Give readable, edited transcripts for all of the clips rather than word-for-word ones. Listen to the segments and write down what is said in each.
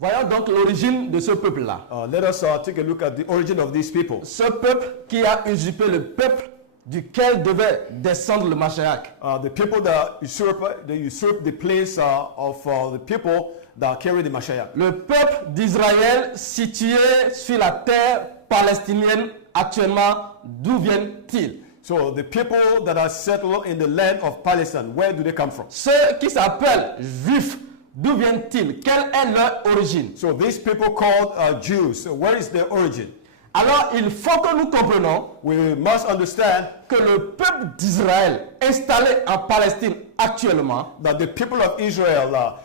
Voyons donc l'origine de ce peuple-là. Let us take a look at the origin of these people. Ce peuple qui a usurpé le peuple duquel devait descendre le Mashiach. The people that usurp the place of the people that carry the Mashiach. Le peuple d'Israël situé sur la terre palestinienne actuellement, d'où viennent-ils? So the people that are settled in the land of Palestine, where do they come from? Ceux qui s'appellent juifs, d'où viennent-ils? Quelle est leur origine? So these people called Jews, so where is their origin? Alors il faut que nous comprenions We must understand que le peuple d'Israël installé en Palestine actuellement that the people of Israel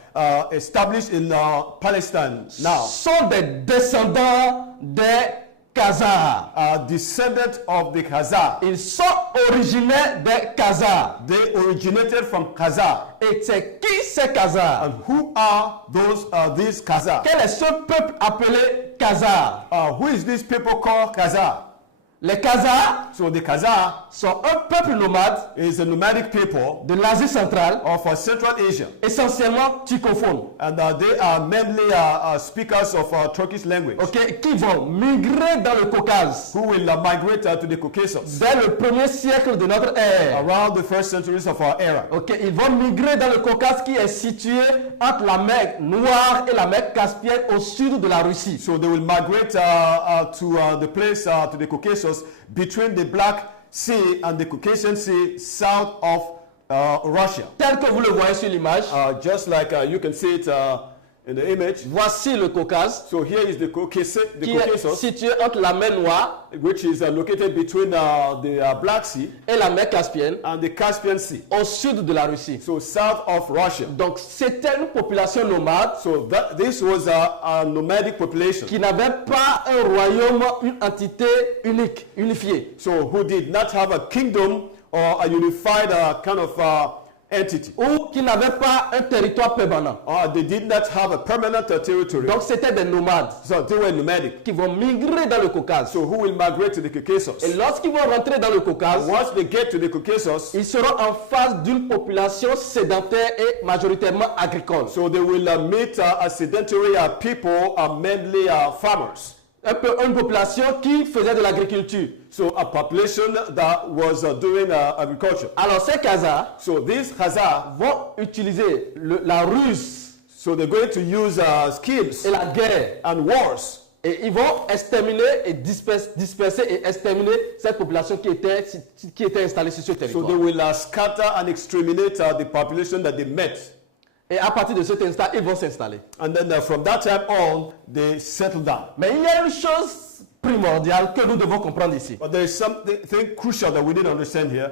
established in Palestine now sont des descendants des Khazar. are descendants of the Khazar. Ils sont originaires des Khazar. They originated from Khazar. Et c'est qui ces Khazar? And who are these Khazar? Quel est ce peuple appelé Khazar? Who is these people called Khazar? Les Khazars So the Khazar sont un peuple nomade is a nomadic people de l'Asie centrale, of Central Asia. essentiellement turcophone, And they are mainly speakers of Turkish language okay, qui vont migrer dans le Caucase who will migrate to the Caucasus dès le 1er siècle de notre ère. around the first centuries of our era. Okay, ils vont migrer dans le Caucase qui est situé entre la mer Noire et la mer Caspienne au sud de la Russie. So they will migrate to the place, to the Caucasus, between the Black Sea and the Caucasian Sea, south of Russia. Tel que vous le voyez sur l'image, Just like you can see it in the image. voici le Caucase So here is the Caucasus, qui est situé entre la mer Noire which is located between the Black Sea et la mer Caspienne and the Caspian Sea. au sud de la Russie. So south of Russia. Donc c'était une population nomade So this was a nomadic population. qui n'avait pas un royaume, une entité unique, unifiée. So who did not have a kingdom or a unified kind of entity. Ou qui n'avait pas un territoire permanent. They did not have a permanent territory. Donc c'était des nomades So they were nomadic. qui vont migrer dans le Caucase. So who will migrate to the Caucasus? Et lorsqu'ils vont rentrer dans le Caucase, Once they get to the Caucasus, ils seront en face d'une population sédentaire et majoritairement agricole. so they will meet a sedentary people, mainly farmers. Une population qui faisait de l'agriculture. So a population that was doing agriculture. Alors ces Khazars So these Khazar, vont utiliser la ruse so they're going to use skills et la guerre. and wars. Et ils vont exterminer et disperser et exterminer cette population qui était installée sur ce So territoire. they will scatter and exterminate the population that they met. Et à partir de cet instant, ils vont s'installer. And then from that time on, they settle down. Mais il y a une chose primordiale que nous devons comprendre ici. But there is something crucial that we didn't understand here.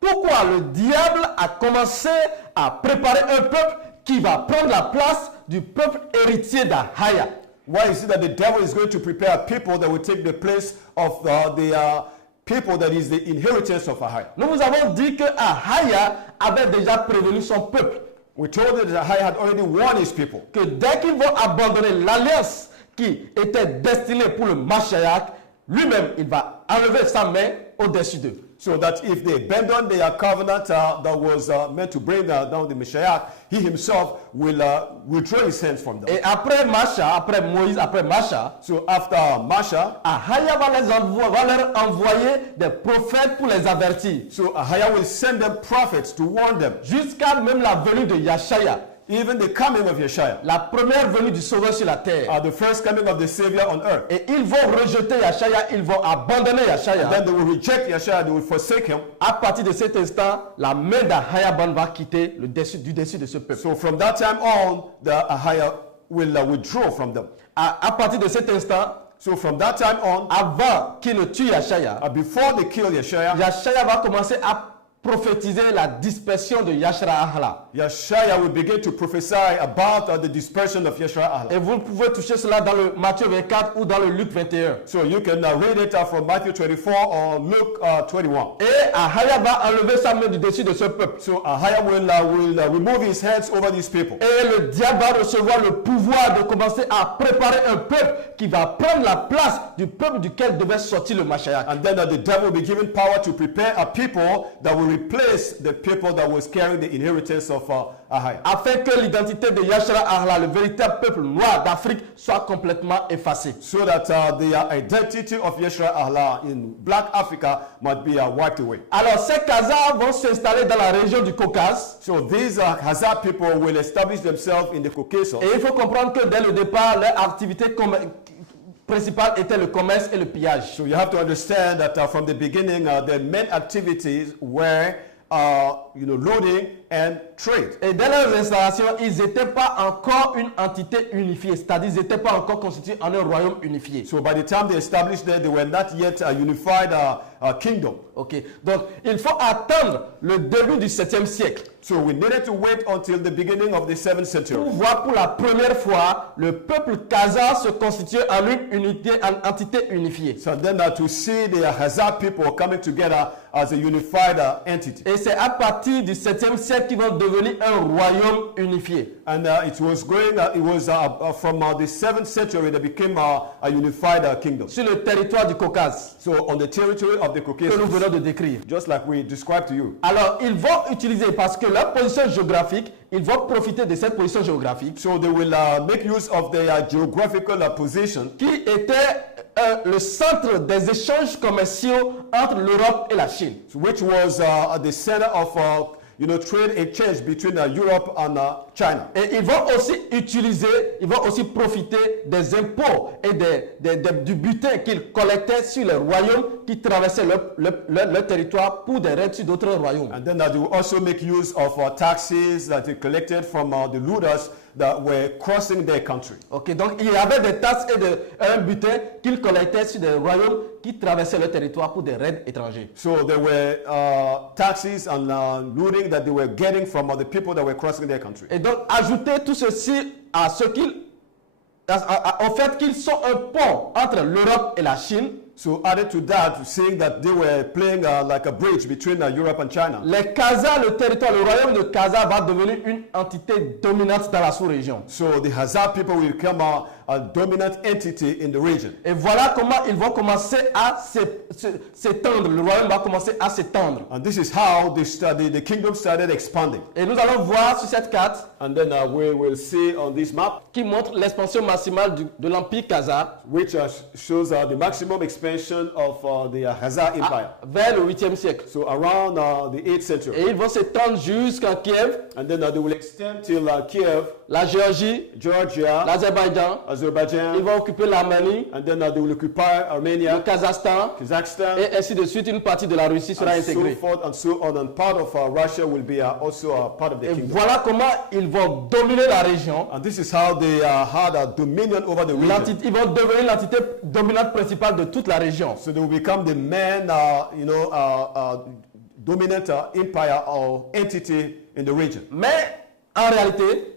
Pourquoi le diable a commencé à préparer un peuple qui va prendre la place du peuple héritier d'Ahaya? Why is it that the devil is going to prepare people that will take the place of the people that is the inheritance of Ahaya? Nous vous avons dit que Ahaya avait déjà prévenu son peuple. We told you that Ahaya had already warned his people. Que dès qu'ils vont abandonner l'alliance qui était destinée pour le Mashiach, lui-même, il va enlever sa main au-dessus d'eux. So that if they abandon their covenant that was meant to bring down the Messiah, he himself will withdraw his hands from them. Et après Masha, après Moïse, après Masha, So after Masha, Ahaya va leur envoyer des prophètes pour les avertir. so Ahaya will send them prophets to warn them. Jusqu'à même la venue de Yashaya, Even the coming of Yeshua, la première venue du Sauveur sur la terre. the first coming of the Savior on earth. Et ils vont rejeter Yashaya, ils vont abandonner Yashaya. Then they will reject Yeshua, they will forsake him. À partir de cet instant, la main d'Ahayaban va quitter du dessus de ce peuple. So from that time on, the Ahaya will withdraw from them. À partir de cet instant, So from that time on, avant qu'il ne tue Yashaya, before they kill Yeshua, Yashaya va commencer à prophétiser la dispersion de Yashara'ahla. Yeshua will begin to prophesy about the dispersion of Yashara'ahla. Et vous pouvez toucher cela dans le Matthieu 24 ou dans le Luc 21. So you can read it from Matthew 24 or Luke 21. Et Ahaya va enlever sa main du dessus de ce peuple. So Ahaya will remove his hands over these people. Et le diable va recevoir le pouvoir de commencer à préparer un peuple qui va prendre la place du peuple duquel devait sortir le Mashiach. And then the devil will be given power to prepare a people that will replace the people that was carrying the inheritance of Ahaya. Afin que l'identité de Yashara'ahla, le véritable peuple noir d'Afrique, soit complètement effacée. So that the identity of Yashara'ahla in black Africa might be wiped away. Alors ces Khazars vont s'installer dans la région du Caucase. So these Khazar people will establish themselves in the Caucasus. Et il faut comprendre que dès le départ, leur activité principale était le commerce et le pillage. So you have to understand that from the beginning, their main activities were looting and trade. Et dès leur installation, ils n'étaient pas encore une entité unifiée, c'est-à-dire ils n'étaient pas encore constitués en un royaume unifié. So by the time they established there, they were not yet a unified kingdom. Ok, donc il faut attendre le début du 7e siècle So we needed to wait until the beginning of the 7th century pour voir pour la première fois le peuple Khazar se constituer en une entité unifiée. So then to see the Khazar people coming together as a unified entity. Et c'est à partir du 7e siècle qu'ils vont devenir un royaume unifié. And it was from the 7th century they became a unified kingdom. Sur le territoire du Caucase, So on the territory of the que nous Caucasus, venons de décrire. just like we described to you. Alors, ils vont utiliser, parce que leur position géographique, ils vont profiter de cette position géographique So they will make use of their geographical position, qui était le centre des échanges commerciaux entre l'Europe et la Chine. which was the center of trade exchange between Europe and China. Et ils vont aussi profiter des impôts et du butin qu'ils collectaient sur les royaumes qui traversaient leur territoire pour des raids sur d'autres royaumes. And then they will also make use of taxes that they collected from the looters that were crossing their country. Ok, donc il y avait des taxes et un butin qu'ils collectaient sur des royaumes qui traversaient leur territoire pour des raids étrangers. So there were taxes and looting that they were getting from the people that were crossing their country. Et donc, ajouter tout ceci à au fait qu'ils sont un pont entre l'Europe et la Chine. So added to that, seeing that they were playing like a bridge between Europe and China. Les Khazars, le territoire, le royaume de Khazar va devenir une entité dominante dans la sous-région. So the Khazar people will become a dominant entity in the region. Et voilà comment ils vont commencer à s'étendre. Le royaume va commencer à s'étendre. And this is how the kingdom started expanding. Et nous allons voir sur cette carte And then we will see on this map, qui montre l'expansion maximale de l'empire Khazar which shows the maximum expansion of the Khazar Empire. vers le 8e siècle. So around the 8th century. Et ils vont s'étendre jusqu'à Kiev, And then they will extend till Kiev, la Géorgie, Georgia, l'Azerbaïdjan. Ils Azerbaijan, vont occuper l'Arménie, and then they will occupy le Armenia, Kazakhstan, Kazakhstan, et ainsi de suite. Une partie de la Russie sera and so intégrée. forth and so on. And part of Russia will be also a part of the Et kingdom. voilà comment ils vont dominer la région. And this is how they had a dominion over the region. Ils vont devenir l'entité dominante principale de toute la région. So they will become the main, dominant empire or entity in the region. Mais en réalité,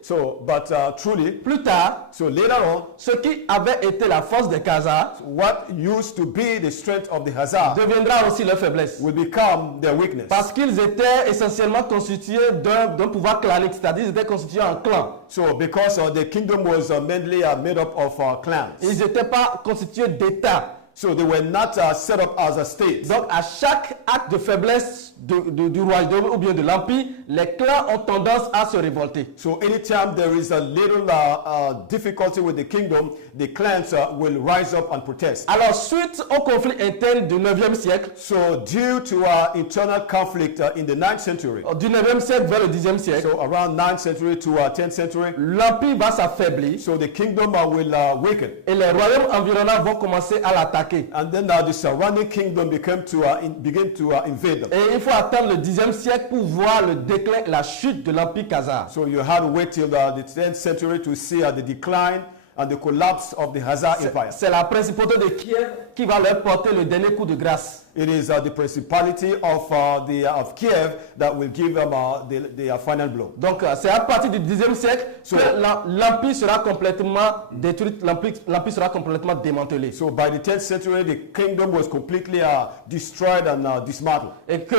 But truly, plus tard, so later on, ce qui avait été la force des Khazars what used to be the strength of the Khazar deviendra aussi leur faiblesse. will become their weakness. Parce qu'ils étaient essentiellement constitués d'un pouvoir clanique, c'est-à-dire ils étaient constitués en clans. So because the kingdom was mainly made up of clans. Ils n'étaient pas constitués d'États. So they were not set up as a state. Donc à chaque acte de faiblesse du royaume ou bien de l'empire, les clans ont tendance à se révolter. So anytime there is a little difficulty with the kingdom, the clans will rise up and protest. Alors suite au conflit interne du 9e siècle, So due to internal conflict in the 9th century, du 9e siècle vers le 10e siècle, so around 9th century to 10th century, l'empire va s'affaiblir so the kingdom will weaken. et les royaumes environnants vont commencer à l'attaquer. And then the surrounding kingdom begin to invade them. Et il faut attendre le 10e siècle pour voir le déclin, la chute de l'empire Khazar. So you have to wait till the 10th century to see the decline and the collapse of the Khazar Empire. C'est la principauté de Kiev qui va leur porter le dernier coup de grâce. It is the principality of Kiev that will give them the final blow. Donc c'est à partir du 10e siècle que l'empire sera complètement détruit, l'empire sera complètement démantelé. So by the 10th century, the kingdom was completely destroyed and dismantled. Et que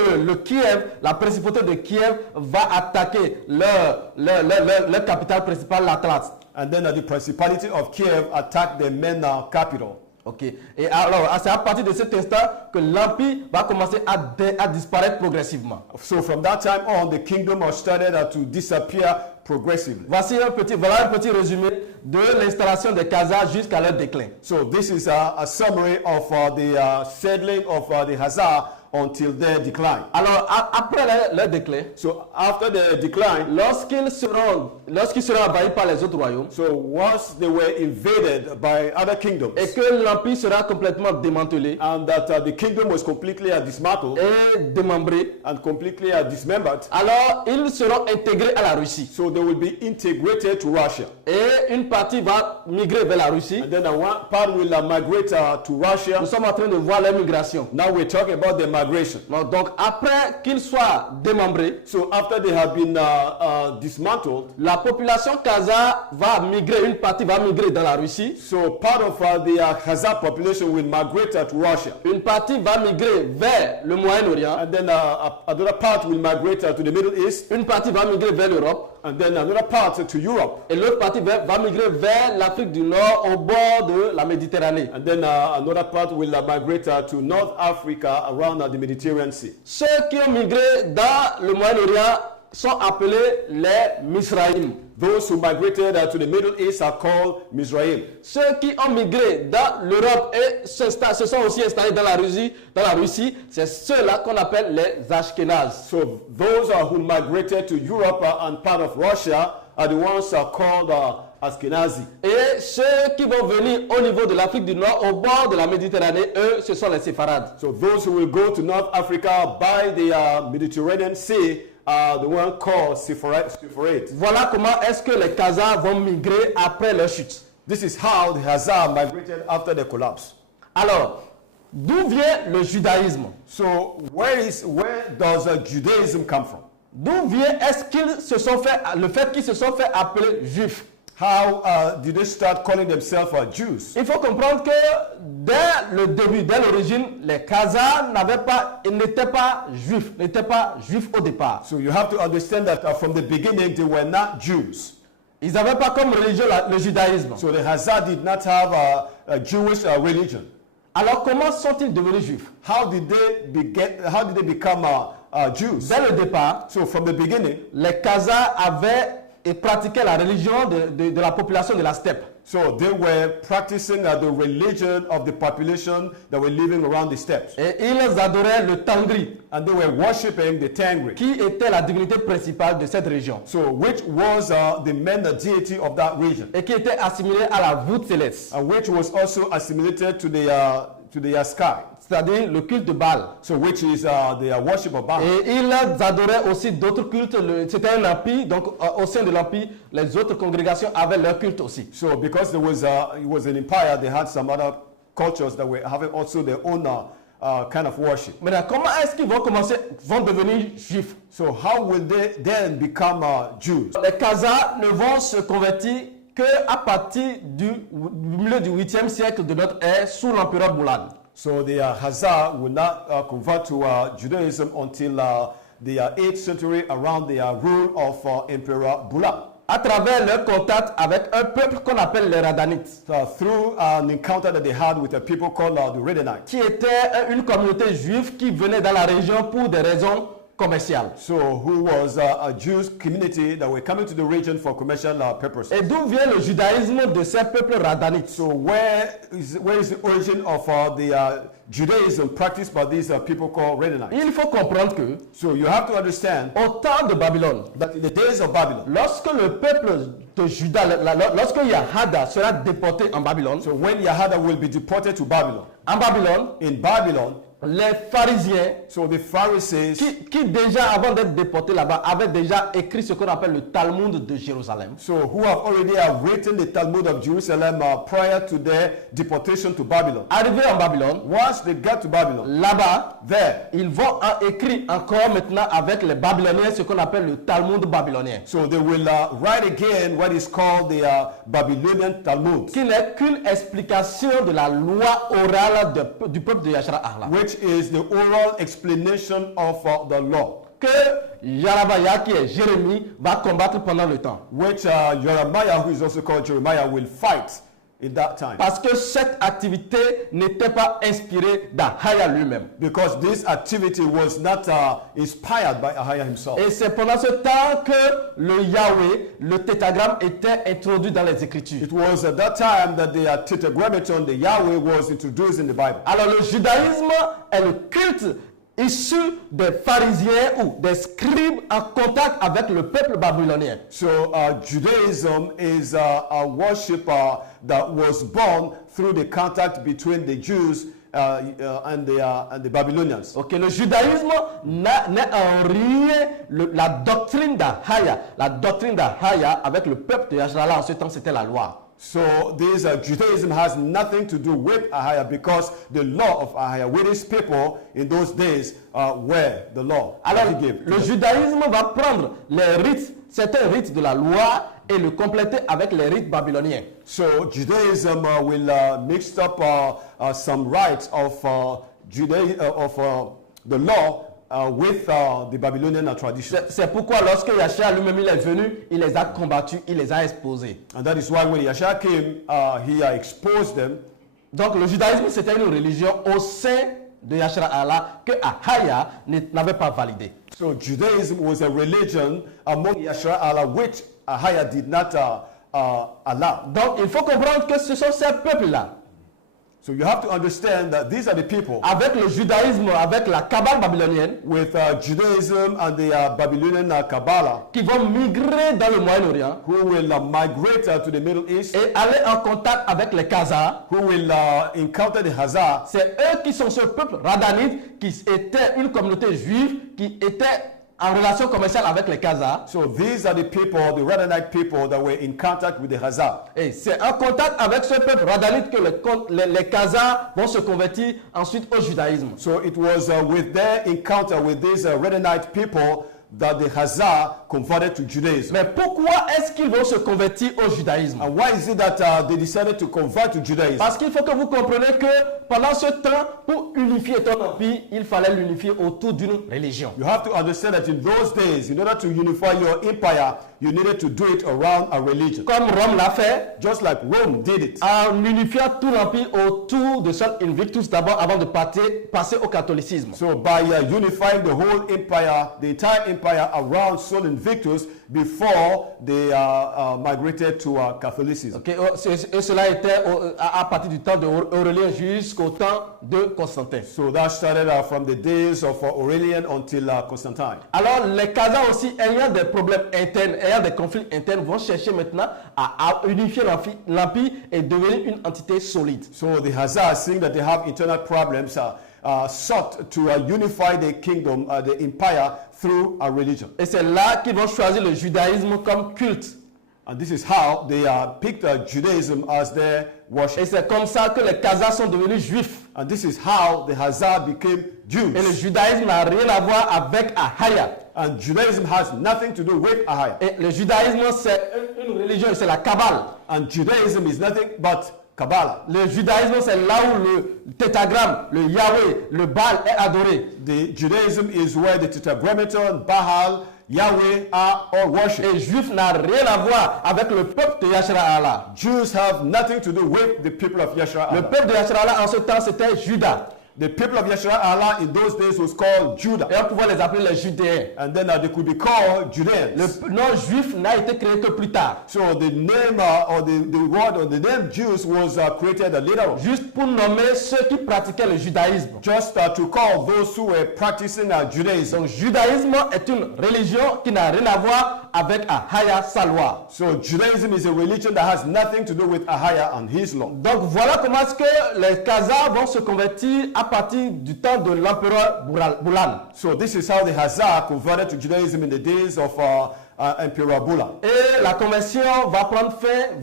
la principauté de Kiev va attaquer leur capitale principale, l'Atlas. And then the principality of Kiev attacked the main capital. Ok. Et alors, c'est à partir de cet instant que l'empire va commencer à disparaître progressivement. So from that time on, the kingdom has started to disappear progressively. Voilà un petit résumé de l'installation des Khazars jusqu'à leur déclin. So this is a summary of the settling of the Khazar until their decline. Alors, après leur déclin, So after the decline, lorsqu'ils seront envahis par les autres royaumes, so once they were invaded by other kingdoms, et que l'empire sera complètement démantelé and that the kingdom was completely dismantled et démembré, and completely dismembered, alors ils seront intégrés à la Russie. so they will be integrated to Russia. Et une partie va migrer vers la Russie. And then one part will migrate to Russia. Nous sommes en train de voir leur migration. Now we're talking about the migration. Donc après qu'ils soient démembrés, So after they have been dismantled, la population Khazar va migrer, une partie va migrer dans la Russie, so part of the Khazar population will migrate to Russia. une partie va migrer vers le Moyen-Orient, And then another part will migrate to the Middle East. une partie va migrer vers l'Europe, And then another part to Europe. et l'autre partie va migrer vers l'Afrique du Nord au bord de la Méditerranée. And then another part will migrate to North Africa around the Mediterranean Sea. Ceux qui ont migré dans le Moyen-Orient sont appelés les Misraïm. Those who migrated to the Middle East are called Mizraim. Ceux qui ont migré dans l'Europe et se sont aussi installés dans la Russie, c'est ceux-là qu'on appelle les Ashkénazes. So those who migrated to Europe and part of Russia are the ones called Ashkenazi. Et ceux qui vont venir au niveau de l'Afrique du Nord, au bord de la Méditerranée, eux, ce sont les Séfarades. So those who will go to North Africa by the Mediterranean Sea are the one called Sepharad. Voilà comment est-ce que les Khazars vont migrer après leur chute. This is how the Khazar migrated after the collapse. Alors, d'où vient le judaïsme? So where does Judaism come from? D'où vient le fait qu'ils se sont fait appeler juifs? How did they start calling themselves Jews? Il faut comprendre que dès le début, dès l'origine, les Khazars n'étaient pas juifs au départ. So you have to understand that from the beginning they were not Jews. Ils n'avaient pas comme religion le judaïsme. So the Khazar did not have a Jewish religion. Alors comment sont-ils devenus juifs? How did they become Jews? Dès le départ, So from the beginning, les Khazars avaient et pratiquaient la religion de la population de la steppe. so they were practicing the religion of the population that were living around the steppes. Et ils adoraient le Tangri, And they were worshiping the Tangri. qui était la divinité principale de cette région. So which was the main deity of that region. Et qui était assimilé à la voûte céleste, And which was also assimilated to the sky. c'est-à-dire le culte de Baal. So which is the worship of Baal. Et ils adoraient aussi d'autres cultes. C'était un empire, donc au sein de l'empire, les autres congrégations avaient leur culte aussi. So because it was an empire, they had some other cultures that were having also their own kind of worship. Maintenant, comment est-ce qu'ils vont devenir juifs? So how will they then become Jews? Les Khazars ne vont se convertir qu'à partir du milieu du 8e siècle de notre ère sous l'empereur Boulad. So the Khazar will not convert to Judaism until the 8th century around the rule of Emperor Bulan. À travers leur contact avec un peuple qu'on appelle les Radanites, Through an encounter that they had with a people called the Radanites. qui était une communauté juive qui venait dans la région pour des raisons commerciales. So who was a Jewish community that were coming to the region for commercial purposes. Et d'où vient le judaïsme de ces peuples radanites? So where is the origin of the Judaism practiced by these people called Radanites? Il faut comprendre que So you have to understand au temps de Babylone, that in the days of Babylon, lorsque le peuple de Juda, lorsque Yahada sera déporté en Babylone, so when Yahada will be deported to Babylon, en Babylone, in Babylon, les pharisiens so the Pharisees, qui déjà avant d'être déportés là-bas avaient déjà écrit ce qu'on appelle le Talmud de Jérusalem. so who have already written the Talmud of Jerusalem prior to their deportation to Babylon. Arrivés en Babylone, Once they got to Babylon, là-bas, there, ils vont écrire encore maintenant avec les Babyloniens ce qu'on appelle le Talmud babylonien, so they will write again what is called the Babylonian Talmud, qui n'est qu'une explication de la loi orale du peuple de Yashara'ahla, which is the oral explanation of the law, que Yarabaya, qui est Jérémie, va combattre pendant le temps. which Jeremiah, who is also called Jeremiah, will fight in that time. Parce que cette activité n'était pas inspirée d'Ahaya lui-même. Because this activity was not inspired by Ahaya himself. Et c'est pendant ce temps que le Yahweh, le tétragramme, était introduit dans les Écritures. It was at that time that the tetragrammaton, the Yahweh, was introduced in the Bible. Alors le judaïsme est le culte issu des pharisiens ou des scribes en contact avec le peuple babylonien. So Judaism is a worship that was born through the contact between the Jews and the Babylonians. Ok, le judaïsme n'est en rien la doctrine d'Ahaya. La doctrine d'Ahaya avec le peuple de Yashara'ahla en ce temps, c'était la loi. So this Judaism has nothing to do with Ahaya because the law of Ahaya with his people in those days were the law. Alors, le judaïsme va prendre les rites, certains rites de la loi et le compléter avec les rites babyloniens. So Judaism will mix up some rites of the law with the Babylonian tradition. C'est pourquoi lorsque Yashar lui-même il est venu, il les a combattus, il les a exposés. And that is why when Yashar came, he exposed them. Donc le judaïsme c'était une religion au sein de Yashara'ahla que Ahaya n'avait pas validé. So Judaism was a religion among Yashara'ahla which Ahaya did not allow. Donc il faut comprendre que ce sont ces peuples-là. So you have to understand that these are the people avec le judaïsme, avec la Kabbale babylonienne, with Judaism and the Babylonian Kabbalah, qui vont migrer dans le Moyen-Orient, who will migrate to the Middle East, et aller en contact avec les Khazars, who will encounter the Khazar. C'est eux qui sont ce peuple radanite qui était une communauté juive qui était en relation commerciale avec les Khazars. So these are the people, the Radanite people that were in contact with the Khazar. Et c'est en contact avec ce peuple radanite que les Khazars vont se convertir ensuite au judaïsme. So it was with their encounter with these Radanite people that the Khazar converted to Judaism. Mais pourquoi est-ce qu'ils vont se convertir au judaïsme? And why is it that they decided to convert to Judaism? Parce qu'il faut que vous compreniez que pendant ce temps, pour unifier ton empire, il fallait l'unifier autour d'une religion. You have to understand that in those days, in order to unify your empire, you needed to do it around a religion. Comme Rome l'a fait, just like Rome did it. En unifiant tout l'empire autour de Sol Invictus d'abord avant de passer au catholicisme. So by unifying the whole empire, the entire empire around Sol Invictus before they migrated to Catholicism. Okay. Et cela était à partir du temps d'Aurélien jusqu'au temps de Constantin. So that started from the days of Aurelian until Constantine. Alors les Khazars aussi ayant des problèmes internes, ayant des conflits internes, vont chercher maintenant à unifier l'empire et devenir une entité solide. So the Khazars, seeing that they have internal problems, sought to unify the kingdom, the empire, through a religion. Et c'est là qu'ils vont choisir le judaïsme comme culte. And this is how they picked Judaism as their worship. Et c'est comme ça que les Khazars sont devenus juifs. And this is how the Khazar became Jews. Et le judaïsme n'a rien à voir avec Ahaya. And Judaism has nothing to do with Ahaya. Et le judaïsme c'est une religion, c'est la Kabbale. And Judaism is nothing but Kabbalah. Le judaïsme c'est là où le tétragramme, le Yahweh, le Baal est adoré. The Judaism is where the tetragrammaton, Baal, Yahweh are all worshipped. Et juif n'a rien à voir avec le peuple de Yashara'ahla. Jews have nothing to do with the people of Yashara'ahla. Le peuple de Yashara'ahla en ce temps c'était Juda. The people of Yashara'ahla in those days was called Judah. Et on pouvait les appeler les Judéens. And then they could be called Judeans. Le nom juif n'a été créé que plus tard. So the name or the word or the name Jews was created later on. Juste pour nommer ceux qui pratiquaient le judaïsme. Just to call those who were practicing Judaism. Donc judaïsme est une religion qui n'a rien à voir avec Ahaya sa loi. So Judaism is a religion that has nothing to do with Ahaya and his law. Donc voilà comment est-ce que les Khazars vont se convertir à partir du temps de l'empereur Bulan. So this is how the Khazar converted to Judaism in the days of Emperor Bulan. Et la conversion va prendre fin,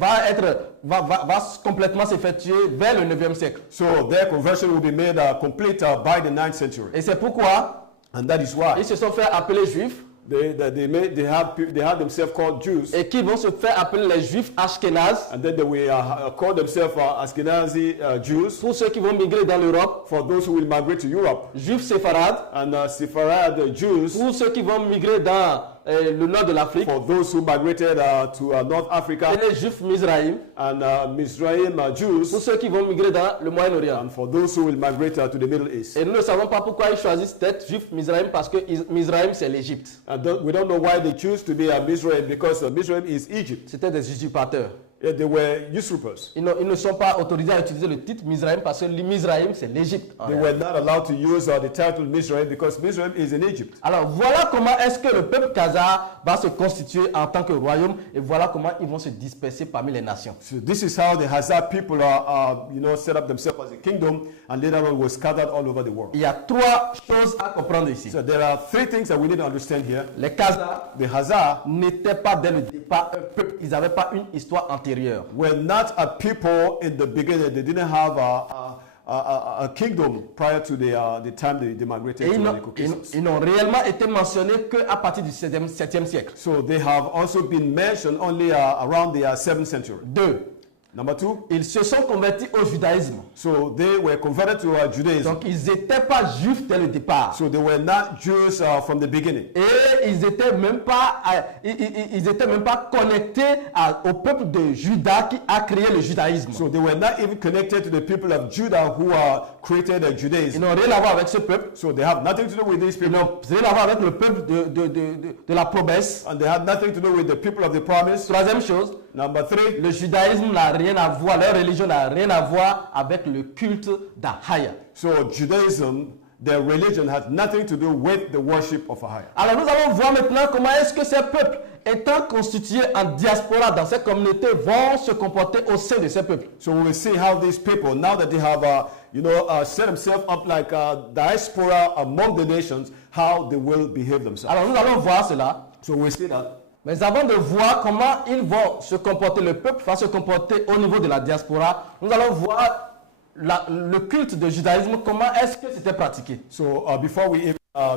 va complètement s'effectuer vers le 9e siècle. So their conversion will be made complete by the 9th century. Et c'est pourquoi and that is why ils se sont fait appeler juifs. They have themselves called Jews. Et qui vont se faire appeler les juifs Ashkenaz. And then they will call themselves Ashkenazi Jews. Pour ceux qui vont migrer dans l'Europe. For those who will migrate to Europe. Juifs séfarades. And Sepharad Jews. Pour ceux qui vont migrer dans le nord de l'Afrique, for those who migrated to North Africa, et les Juifs Mizraïm, and Mizraim pour Jews, ceux qui vont migrer dans le Moyen-Orient. and for those who will migrate to the Middle East. Et nous ne savons pas pourquoi ils choisissent d'être Juifs Mizraïm, parce que Mizraïm c'est l'Égypte. We don't know why they choose to be Mizraim, because Mizraim is Egypt. C'était des usurpateurs. They were usurpers. Ils ne sont pas autorisés à utiliser le titre Mizraïm parce que le Mizraïm c'est l'Égypte. They were not allowed to use the title Mizraim because Mizraim is in Egypt. Alors voilà comment est-ce que le peuple Khazar va se constituer en tant que royaume, et voilà comment ils vont se disperser parmi les nations. So this is how the Khazar people set up themselves as a kingdom, and later on was scattered all over the world. Il y a trois choses à comprendre ici. So there are three things that we need to understand here. Les Khazars The Khazar n'étaient pas dès le départ un peuple, ils n'avaient pas une histoire antérieure. were not a people in the beginning. They didn't have a kingdom prior to the time they migrated Et to the Caucasus. ils n'ont réellement été mentionnés qu'à partir du 7e siècle. So they have also been mentioned only around the 7th century. Deux, Number two, ils se sont convertis au judaïsme. so they were converted to Judaism. Donc ils n'étaient pas juifs dès le départ. So they were not Jews from the beginning. Et ils n'étaient même pas connectés au peuple de Juda qui a créé le judaïsme. So they were not even connected to the people of Judah who created Ils Judaism. n'ont rien à voir avec ce peuple. So they have nothing to do with these Ils people. n'ont rien à voir avec le peuple de la promesse. And they had nothing to do with the people of the promise. Troisième chose, Number three, le judaïsme n'a rien à voir, leur religion n'a rien à voir avec le culte d'Ahaya. so Judaism, their religion has nothing to do with the worship of Ahaya. Alors nous allons voir maintenant comment est-ce que ces peuples, étant constitués en diaspora dans ces communautés, vont se comporter au sein de ces peuples. So we will see how these people, now that they have, set themselves up like a diaspora among the nations, how they will behave themselves. Alors nous allons voir cela. So we see that. Mais avant de voir comment ils vont se comporter, le peuple va se comporter au niveau de la diaspora, nous allons voir le culte de judaïsme, comment est-ce que c'était pratiqué. So before we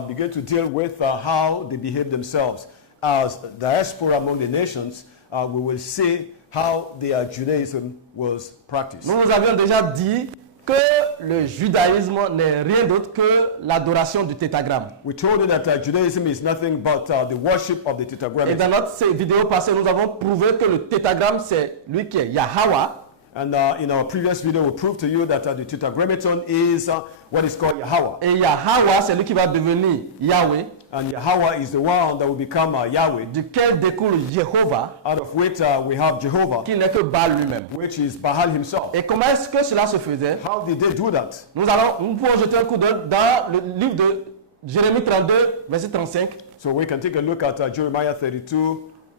begin to deal with how they behave themselves as diaspora among the nations, we will see how their Judaism was practiced. Nous vous avions déjà dit que le judaïsme n'est rien d'autre que l'adoration du tétragramme. We told you that Judaism is nothing but the worship of the Et tetragrammaton. dans notre vidéo passée, nous avons prouvé que le tétragramme, c'est lui qui est Yahweh. And in our previous video, we proved to you that the tetragrammaton is what is called Yahweh. Et Yahweh, c'est lui qui va devenir Yahweh, And Yahweh is the one that will become Yahweh, duquel découle Jéhovah, out of which we have Jehovah, qui n'est que Baal lui-même. which is Baal himself. Et comment est-ce que cela se faisait? How did they do that? Nous pouvons jeter un coup d'œil dans le livre de Jérémie 32, verset 35, So we can take a look at Jeremiah 32,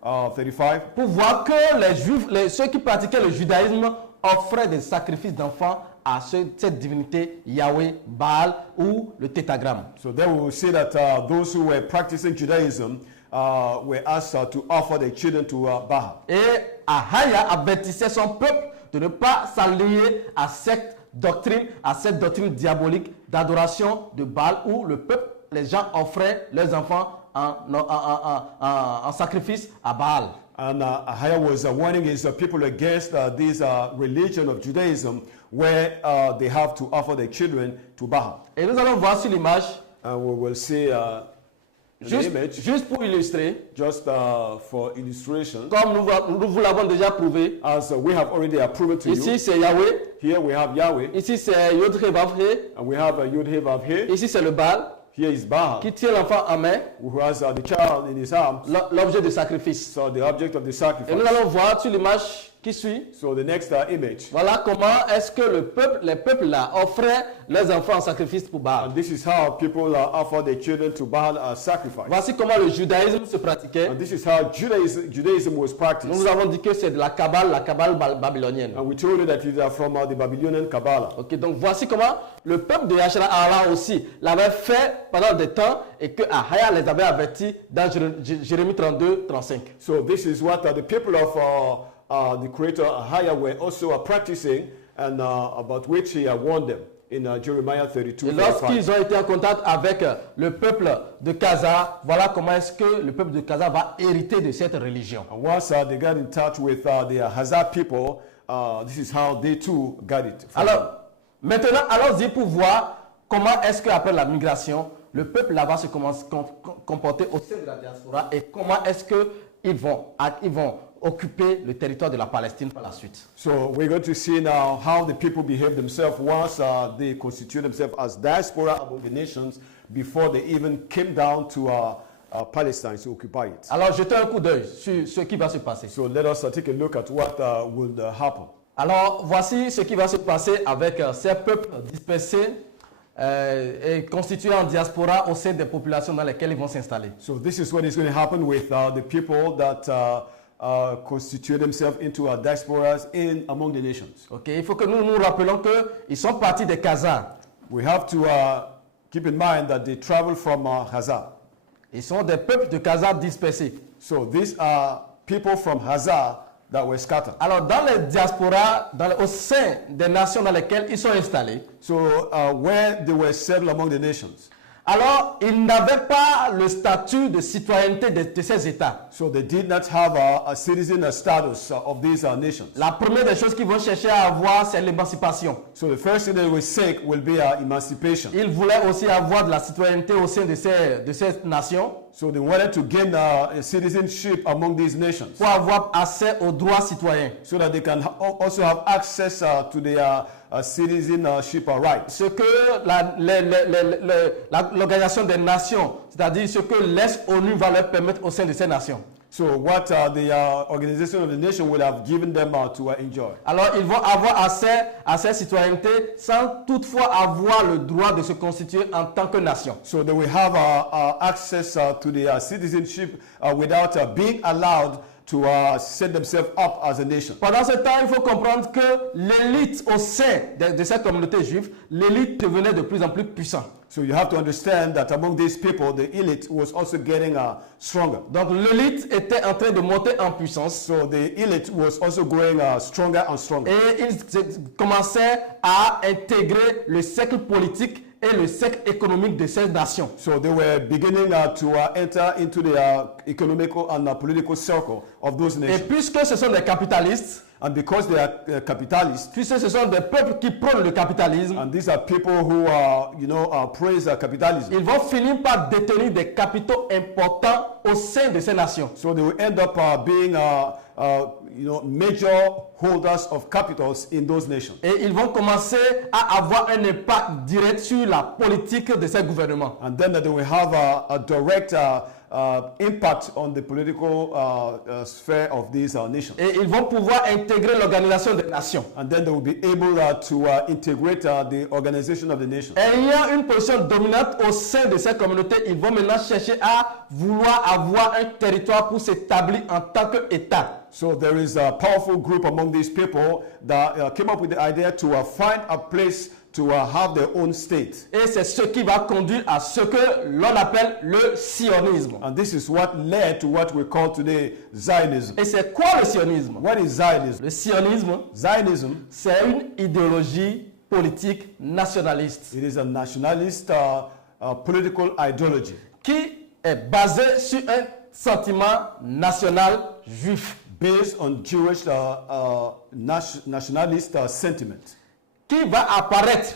35. pour voir que les Juifs, ceux qui pratiquaient le judaïsme, offraient des sacrifices d'enfants à cette divinité Yahweh, Baal ou le tétragramme. So then we will see that those who were practicing Judaism were asked to offer their children to Baal. Et Ahaya avertissait son peuple de ne pas s'allier à cette doctrine diabolique d'adoration de Baal, où le peuple, les gens offraient leurs enfants en sacrifice à Baal. And Ahaya was warning his people against this religion of Judaism where they have to offer their children to Baal. Et nous allons voir sur l'image, And we will see the image juste pour illustrer, just for illustration. comme nous vous l'avons déjà prouvé. As we have already proven to Ici you, c'est Yahweh, here we have Yahweh, ici c'est Yod-Heh-Vav-Heh, and we have Yud-Heh Vav-Heh. ici c'est le Baal Here is Baal, qui tient l'enfant en main, who has the child in his arms, l'objet de sacrifice. so the object of the Et sacrifice. nous allons voir sur l'image qui suit. So the next image. Voilà comment est-ce que les peuples là offraient leurs enfants en sacrifice pour Baal. And this is how people offer their children to Baal as sacrifice. Voici comment le judaïsme se pratiquait. And this is how Judaism was Nous practiced. vous avons dit que c'est de la Kabbale babylonienne. And we told you that it is from the Babylonian Kabbalah. Ok, donc voici comment le peuple de Yashara'ahla aussi l'avait fait pendant des temps et que Ahaya les avait avertis dans Jérémie 32, 35. So this is what the people of the creator Ahaya were also practicing, and about which he warned them in Jeremiah 32, Et 35. lorsqu'ils ont été en contact avec le peuple de Khazar, voilà comment est-ce que le peuple de Khazar va hériter de cette religion. And once they got in touch with the Khazar people, this is how they too got it. Alors, maintenant, allons-y pour voir comment est-ce qu'après la migration, le peuple là va se comporter au sein de la diaspora et comment est-ce qu'ils vont occuper le territoire de la Palestine par la suite. So we're going to see now how the people behave themselves once they constitute themselves as diaspora among the nations before they even came down to Palestine to occupy it. Alors jetez un coup d'œil sur ce qui va se passer. So let us take a look at what will happen. Alors voici ce qui va se passer avec ces peuples dispersés et constitués en diaspora au sein des populations dans lesquelles ils vont s'installer. So this is what is going to happen with the people that constitute themselves into diasporas among the nations. Okay, il faut que nous nous rappelons qu'ils sont partis de Khazar. We have to keep in mind that they travel from Khazar. Ils sont des peuples de Khazar dispersés. So these are people from Khazar that were scattered. Alors dans les diasporas, au sein des nations dans lesquelles ils sont installés, so where they were settled among the nations. Alors, ils n'avaient pas le statut de citoyenneté de ces États. So they did not have a citizen status of these nations. La première des choses qu'ils vont chercher à avoir, c'est l'émancipation. So the first thing they will seek will be emancipation. Ils voulaient aussi avoir de la citoyenneté au sein de ces nations. So they wanted to gain a citizenship among these nations. Pour avoir accès aux droits citoyens. So that they can also have access to their citizenship rights. Ce que l'Organisation des Nations, c'est-à-dire ce que l'ONU va leur permettre au sein de ces nations. So what the Organization of the Nation will have given them to enjoy. Alors ils vont avoir accès à cette citoyenneté sans toutefois avoir le droit de se constituer en tant que nation. So they will have access to the citizenship without being allowed to set themselves up as a nation. Pendant ce temps, il faut comprendre que l'élite au sein de cette communauté juive, l'élite devenait de plus en plus puissante. So you have to understand that among these people, the elite was also getting stronger. Donc l'élite était en train de monter en puissance. So the elite was also growing stronger and stronger. Et ils commençaient à intégrer le cercle politique et le cercle économique de ces nations. So they were beginning to enter into the economical and political circle of those nations. Et puisque ce sont des capitalistes, and because they are capitalists, puisque ce sont des peuples qui prônent le capitalisme, and these are people who praise capitalism. Ils vont finir par détenir des capitaux importants au sein de ces nations. So they will end up being major holders of capitals in those nations. Et ils vont commencer à avoir un impact direct sur la politique de ces gouvernements. And then they will have a direct impact on the political sphere of these nations. Et ils vont pouvoir intégrer l'Organisation des Nations. And then they will be able to integrate the Organization of the Nations. Ayant une position dominante au sein de ces communautés, ils vont maintenant chercher à vouloir avoir un territoire pour s'établir en tant qu'État. So there is a powerful group among these people that came up with the idea to find a place to have their own state. Et c'est ce qui va conduire à ce que l'on appelle le sionisme. And this is what led to what we call today Zionism. Et c'est quoi le sionisme? What is Zionism? Le sionisme, c'est une idéologie politique nationaliste. It is a nationalist political ideology. Qui est basée sur un sentiment national juif. Based on Jewish nationalist sentiment. Qui va apparaître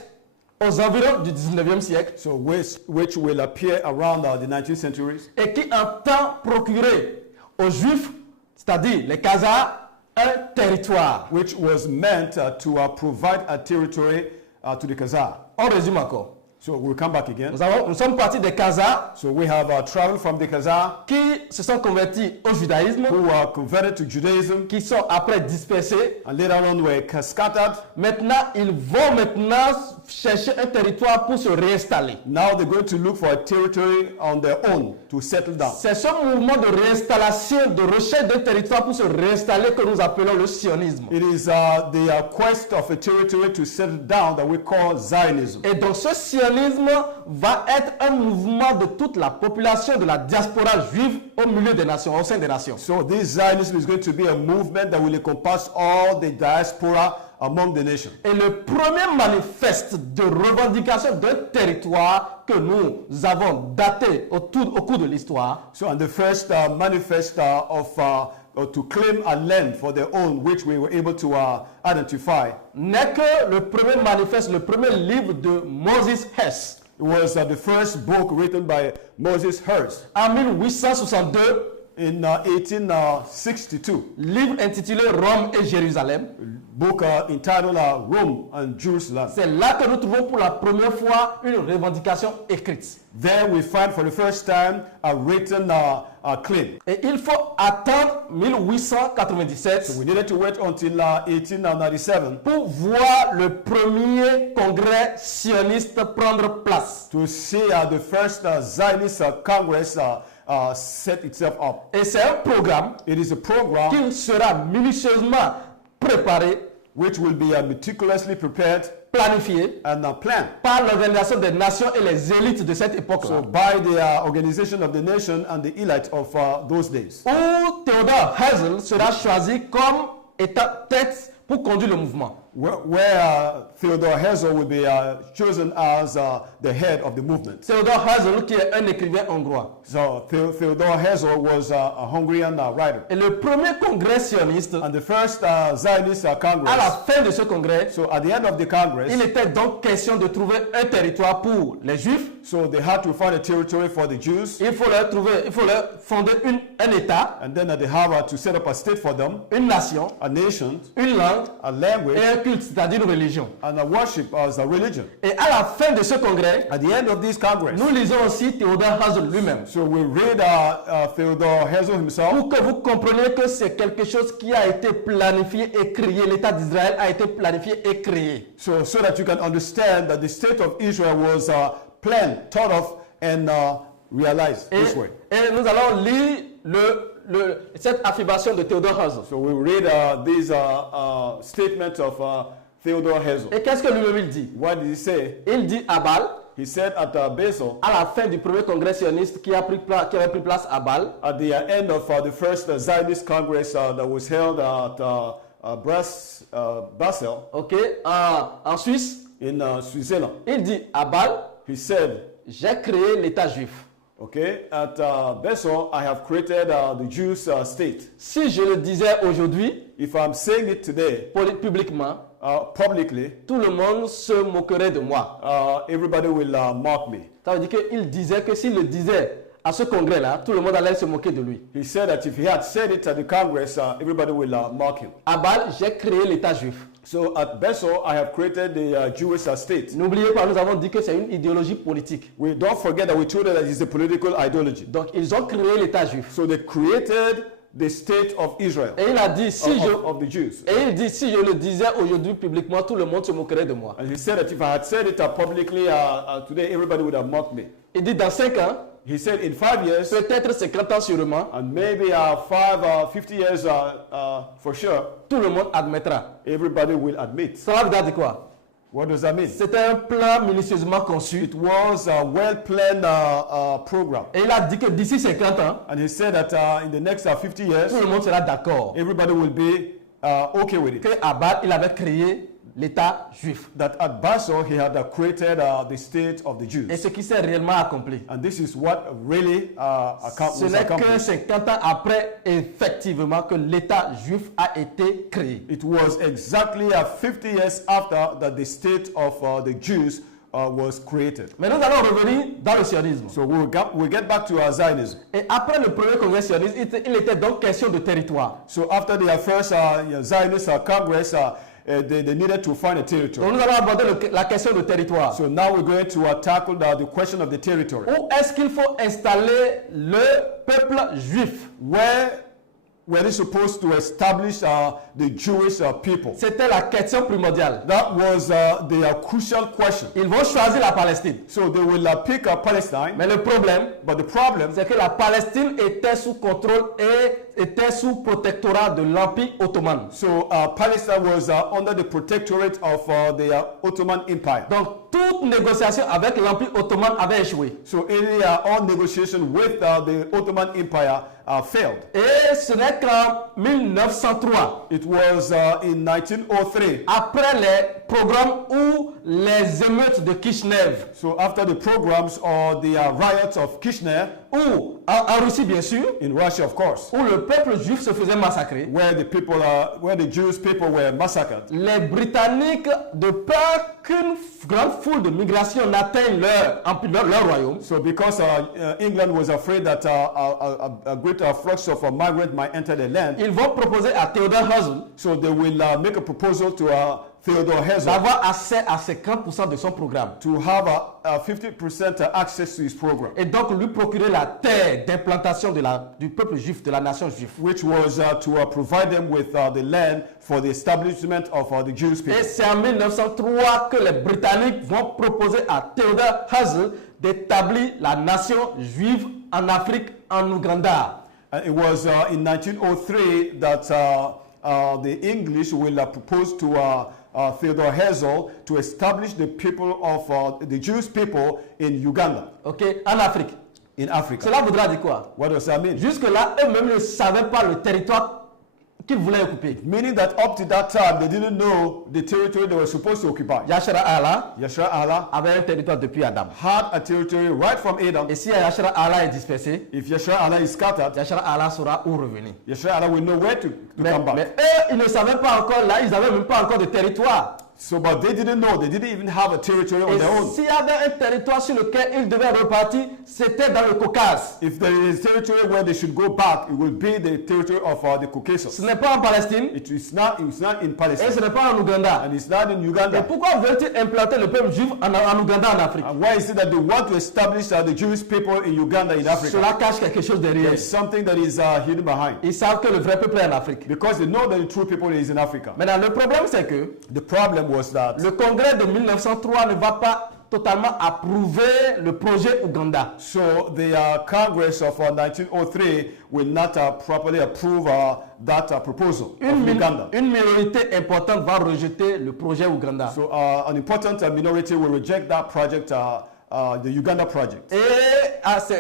aux environs du 19e siècle. So which will appear around the 19th centuries. Et qui entend procurer aux Juifs, c'est-à-dire les Khazars, un territoire. Which was meant to provide a territory to the Khazar. On résume encore. So we'll come back again. Nous sommes partis des Khazars. So we have traveled from the Khazar. Qui se sont convertis au judaïsme. Who were converted to Judaism. Qui sont après dispersés. And later on were scattered. Maintenant, ils vont chercher un territoire pour se réinstaller. Now they're going to look for a territory on their own to settle down. C'est ce mouvement de réinstallation, de recherche d'un territoire pour se réinstaller que nous appelons le sionisme. It is the quest of a territory to settle down that we call Zionism. Et donc ce sionisme va être un mouvement de toute la population de la diaspora juive au milieu des nations, au sein des nations. So this Zionism is going to be a movement that will encompass all the diaspora among the nations. Et le premier manifeste de revendication d'un territoire que nous avons daté au cours de l'histoire. So and the first manifest of to claim a land for their own, which we were able to identify. N'est que le premier manifeste, le premier livre de Moses Hess. It was the first book written by Moses Hurst En 1862, in 1862. livre intitulé Rome et Jérusalem. Book entitled Rome and Jerusalem. C'est là que nous trouvons pour la première fois une revendication écrite. There we find for the first time a written claim. Et il faut attendre 1897 So we needed to wait until 1897 pour voir le premier congrès sioniste prendre place. to see the first Zionist Congress set itself up. Et c'est un programme It is a program qui sera minutieusement préparé, which will be meticulously prepared planifié and planned. par l'Organisation des Nations et les élites de cette époque-là. So by the Organization of the Nation and the elite of those days. Où Theodore Herzl sera choisi comme étant tête pour conduire le mouvement. Where Theodore Herzl will be chosen as the head of the movement. Theodore Herzl qui est un écrivain hongrois. So Theodore Herzl was a Hungarian writer. Et le premier congrès sioniste, And the first Zionist à la Congress, fin de ce congrès, so at the end of the Congress, il était donc question de trouver un territoire pour les Juifs. so they had to find a territory for the Jews, Il faut leur fonder un État, and then they have to set up a state for them, une nation, a nation, une langue a language, et un culte, c'est-à-dire une religion. and a worship as a religion. Et à la fin de ce congrès, At the end of this Congress, nous lisons aussi Theodore Herzl lui-même. so we read Theodore Herzl himself, Pour que vous compreniez que c'est quelque chose qui a été planifié et créé. L'État d'Israël a été planifié et créé. so that you can understand that the state of Israel was planned, thought of, and realized this way. Et nous allons lire cette affirmation de Theodore Herzl. So we read these statements of Theodore Herzl. Et qu'est-ce que lui-même il dit? What did he say? Il dit à Bâle, He said at Basel, à la fin du premier congrès sioniste qui avait pris place à Bâle, at the end of the first Zionist Congress that was held at Basel ok, en Suisse, in Switzerland, il dit à Bâle, he said, j'ai créé l'État juif. okay, at Basel, I have created the Jews state. Si je le disais aujourd'hui, If I'm saying it today publiquement, publicly, tout le monde se moquerait de moi. everybody will mock me. Ça veut dire qu'il disait que s'il le disait à ce congrès-là, tout le monde allait se moquer de lui. He said that if he had said it at the Congress, everybody will mock him. À Bâle, j'ai créé l'État juif. So at Basel, I have created the Jewish state. N'oubliez pas, nous avons dit que c'est une idéologie politique. We don't forget that we told you that it's a political ideology. Donc, ils ont créé l'État juif. So they created the state of Israel, Et il a dit, of the Jews. et il dit, si je le disais aujourd'hui publiquement, tout le monde se moquerait de moi. And he said that if I had said it publicly today, everybody would have mocked me. Il dit, dans 5 ans, He said in 5 years, peut-être 50 ans sûrement, and maybe 50 years for sure, tout le monde admettra. everybody will admit. Ça veut dire quoi? What does that mean? C'était un plan minutieusement conçu. It was a well-planned program. Et il a dit que d'ici 50 ans, And he said that in the next 50 years, tout le monde sera d'accord everybody will be okay with it. qu'à Bâle, il avait créé l'État juif. That at Basel, he had created the state of the Et Jews. ce qui s'est réellement accompli. And this is what really Ce was n'est que accomplished. 50 ans après, effectivement, que l'État juif a été créé. It was exactly 50 years after that the state of the Jews was created. Mais nous allons revenir dans le sionisme. So we'll get back to Zionism. Et après le premier congrès sioniste, il était donc question de territoire. So after the first Zionist Congress, they needed to find a territory. Donc nous allons aborder la question de territoire. So now we're going to tackle the question of the territory. Où est-ce qu'il faut installer le peuple juif? Where were they supposed to establish the Jewish people? C'était la question primordiale. That was the crucial question. Ils vont choisir la Palestine. So they will pick Palestine, Mais le problème, but the problem c'est que la Palestine était sous contrôle et était sous protectorat de l'Empire ottoman. so Palestine was under the protectorate of the Ottoman Empire. Donc toute négociation avec l'Empire ottoman avait échoué. So any all negotiation with the Ottoman Empire failed. Et ce n'est qu'en 1903, It was in 1903, après les programmes ou les émeutes de Kishinev, So after the programs or the riots of Kishinev, ou en Russie bien sûr, in Russia of course, où le peuple juif se faisait massacrer, where the Jewish people were massacred, les Britanniques, de peur qu'une grande foule de migration n'atteigne leur royaume, so because England was afraid that a great flux of migrants might enter the land, ils vont proposer à Theodor Herzl so they will make a proposal to Theodor Herzl d'avoir accès à 50% de son programme. to have a 50% access to his program, Et donc lui procurer la terre d'implantation du peuple juif, de la nation juive. which was to provide them with the land for the establishment of the Jewish people. Et c'est en 1903 que les Britanniques vont proposer à Theodor Herzl d'établir la nation juive en Afrique, en Ouganda. And it was in 1903 that the English will propose to Theodor Herzl to establish the people of the Jewish people in Uganda, Ok, en Afrique. in Africa. Cela voudra dire quoi? What does that mean? Jusque-là, eux-mêmes ne savaient pas le territoire qu'ils voulaient occuper. Meaning that up to that time, they didn't know the territory they were supposed to occupy. Yashara'ahla Yashara'ahla avait un territoire depuis Adam. had a territory right from Adam. Et si Yashara'ahla est dispersé, If Yashara'ahla is scattered, Yashara'ahla saura où revenir. Yashara'ahla will know where to Mais come back. eux, ils ne savaient pas encore là, ils n'avaient même pas encore de territoire. So, but they didn't know. They didn't even have a territory on Et their own. s'il y avait un territoire sur lequel ils devaient repartir, c'était dans le Caucase. If there is a territory where they should go back, it will be the territory of the Caucasus. Ce n'est pas en Palestine It's not in et Palestine, ce n'est pas en Ouganda. and it's not in Et Uganda. pourquoi veulent-ils implanter le peuple juif en Ouganda, en Afrique? And why is it that they want to establish the Jewish people in Uganda, in Africa? Cela cache quelque chose derrière. There's something that is hidden behind. Ils savent que le vrai peuple est en Afrique. Because they know that the true people is in Africa. Maintenant, le problème, c'est que The problem was that le congrès de 1903 ne va pas totalement approuver le projet Ouganda. so the Congress of 1903 will not properly approve that proposal of Uganda. Une minorité importante va rejeter le projet Ouganda. So an important minority will reject that project, the Uganda project. Et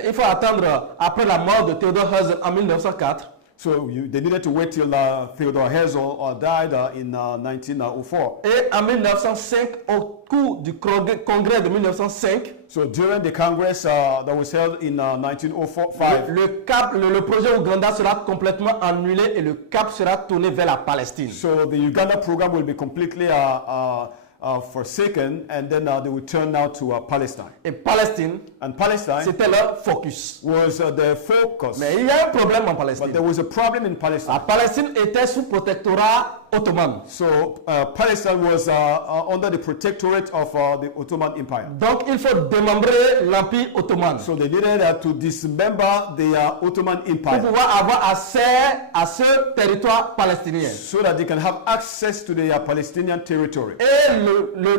il faut attendre après la mort de Theodor Herzl en 1904 So they needed to wait till Theodor Herzl died in 1904. et en 1905, au cours du congrès de 1905, So during the Congress that was held in 1905, le projet Ouganda sera complètement annulé et le cap sera tourné vers la Palestine. so the Uganda program will be completely forsaken, and then they will turn now to Palestine. Et Palestine, And Palestine c'était leur focus. was the focus. Mais il y a un problème en But Palestine. there was a problem in La Palestine. Palestine était sous protectorat ottoman. So Palestine was under the protectorate of the Ottoman Empire. Donc il faut démembrer l'Empire ottoman So they needed to dismember the Ottoman pour Empire pouvoir avoir accès à ce territoire palestinien. so that they can have access to the Palestinian territory. Et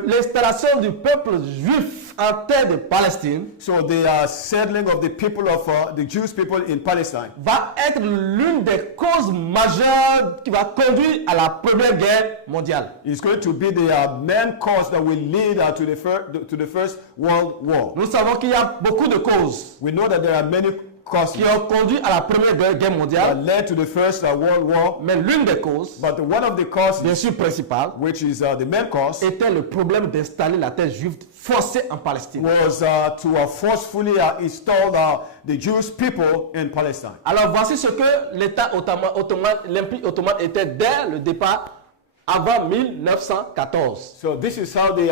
l'installation du peuple juif en terre de Palestine So the settling of the people of the Jewish people in Palestine va être l'une des causes majeures qui va conduire à la Première Guerre mondiale. is going to be the main cause that will lead to the First World War. Nous savons qu'il y a beaucoup de causes We know that there are many causes qui ont conduit à la Première Guerre that mondiale, led to the First World War, mais l'une des causes, but one of the causes, bien sûr principale, which is the main cause, était le problème d'installer la terre juive forcée en Palestine. was to forcefully install the Jewish people in Palestine. Alors voici ce que l'État ottoman, l'Empire ottoman était dès le départ avant 1914. So this is how the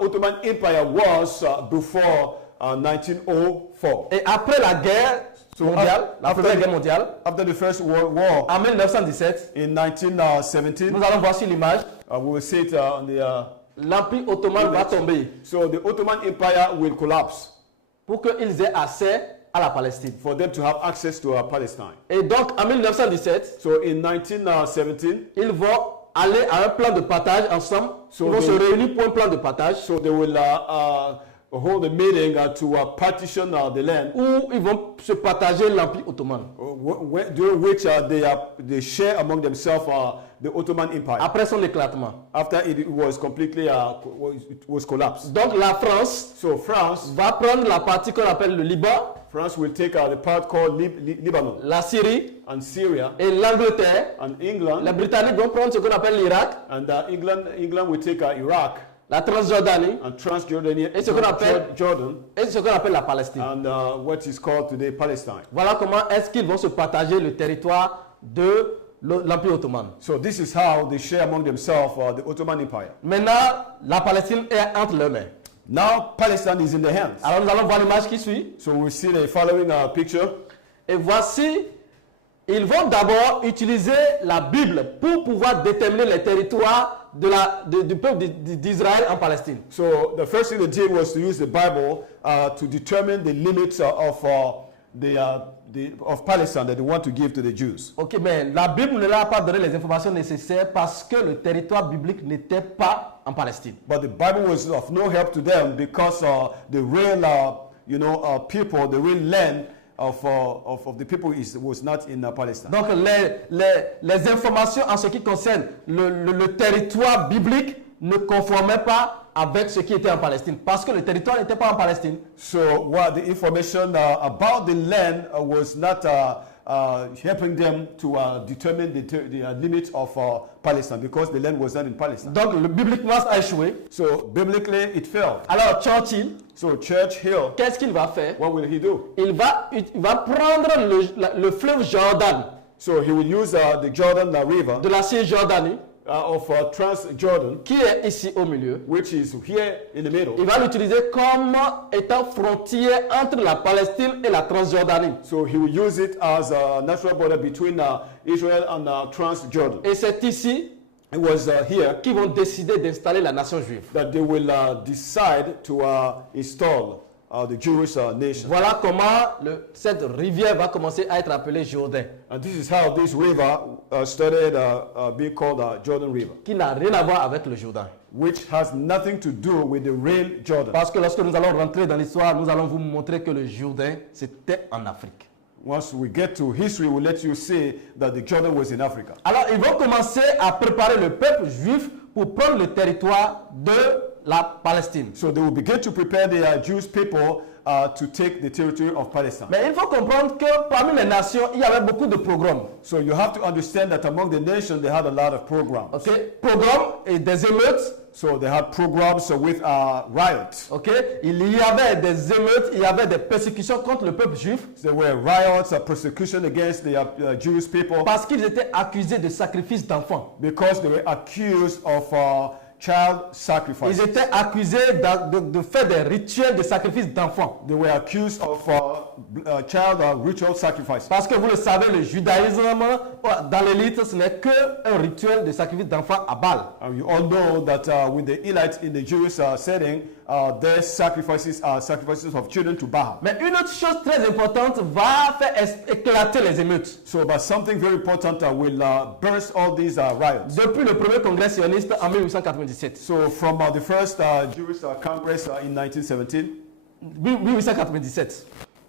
Ottoman Empire was before 1904. Et après la guerre mondiale, la Première Guerre mondiale, After the First World War, en 1917, in 1917, nous allons voir sur l'image, we will see it on the. l'Empire ottoman va tomber So the Ottoman Empire will collapse pour qu'ils aient accès à la Palestine. for them to have access to Palestine. Et donc en 1917, So in 1917, ils vont aller à un plan de partage ensemble. So Ils vont se they- réunir pour un plan de partage so they will hold a meeting to partition the land, où ils vont se partager l'Empire ottoman. during which they share among themselves the Ottoman Empire. Après son éclatement. After it was completely it was collapsed. Donc la France So France va prendre la partie qu'on appelle le Liban France will take the part called Lebanon la Syrie and Syria et l'Angleterre. and England. Les Britanniques vont prendre ce qu'on appelle l'Irak, And England will take Iraq la Transjordanie and Transjordania, et ce qu'on appelle, Jordan, la Palestine. and what is called today Palestine. Voilà comment est-ce qu'ils vont se partager le territoire de l'Empire ottoman. So this is how they share among themselves the Ottoman Empire. Maintenant, la Palestine est entre leurs mains. Now Palestine is in the hands. Alors nous allons voir l'image qui suit. So we see the following picture. Et voici, ils vont d'abord utiliser la Bible pour pouvoir déterminer les territoires du peuple d'Israël en Palestine. So the first thing they did was to use the Bible to determine the limits of Palestine that they want to give to the Jews. Ok, mais la Bible ne leur a pas donné les informations nécessaires parce que le territoire biblique n'était pas en Palestine. But the Bible was of no help to them because the real, people, the real land of the people was not in Palestine. Donc les informations en ce qui concerne le territoire biblique ne conformaient pas avec ce qui était en Palestine parce que le territoire n'était pas en Palestine. So what the information about the land was not helping them to determine the limits of Palestine because the land was not in Palestine. Donc bibliquement ça a échoué. So biblically it failed. Alors Churchill, So Churchill, qu'est-ce qu'il va faire? what will he do? Il va prendre le fleuve Jordan So he will use the Jordan River de la Cisjordanie of Transjordan, qui est ici au milieu. which is here in the middle. Il va l'utiliser comme étant frontière entre la Palestine et la Transjordanie. So he will use it as a natural border between Israel and Transjordan. Et c'est ici It was here qu'ils vont décider d'installer la nation juive. that they will decide to install the Jewish nation. Voilà comment cette rivière va commencer à être appelée Jourdain, And this is how this river started being called Jordan River, qui n'a rien à voir avec le Jourdain. which has nothing to do with the real Jordan. Parce que lorsque nous allons rentrer dans l'histoire, nous allons vous montrer que le Jourdain, c'était en Afrique. Once we get to history, we'll let you see that the Jordan was in Africa. Alors, ils vont commencer à préparer le peuple juif pour prendre le territoire de la Palestine. So they will begin to prepare the Jewish people to take the territory of Palestine. Mais il faut comprendre que parmi les nations, il y avait beaucoup de programmes. So you have to understand that among the nations, they had a lot of programs. Okay? Programmes et des émeutes. So they had programs with riots. Okay? Il y avait des émeutes, il y avait des persécutions contre le peuple juif. There were riots, persecution against the Jewish people Parce qu'ils étaient accusés de sacrifice d'enfants. because they were accused of child sacrifice. Ils étaient accusés de faire des rituels de sacrifice d'enfants. They were accused of child ritual sacrifice. Parce que vous le savez, le judaïsme, dans l'élite, ce n'est qu'un rituel de sacrifice d'enfants à Baal. And you all know that with the Elites in the Jewish setting, their sacrifices are sacrifices of children to Baal. Mais une autre chose très importante va faire éclater les émeutes. So, but something very important will burst all these riots. Depuis le premier congrès sioniste en 1897. So, from the first Jewish Congress in 1917, 1897.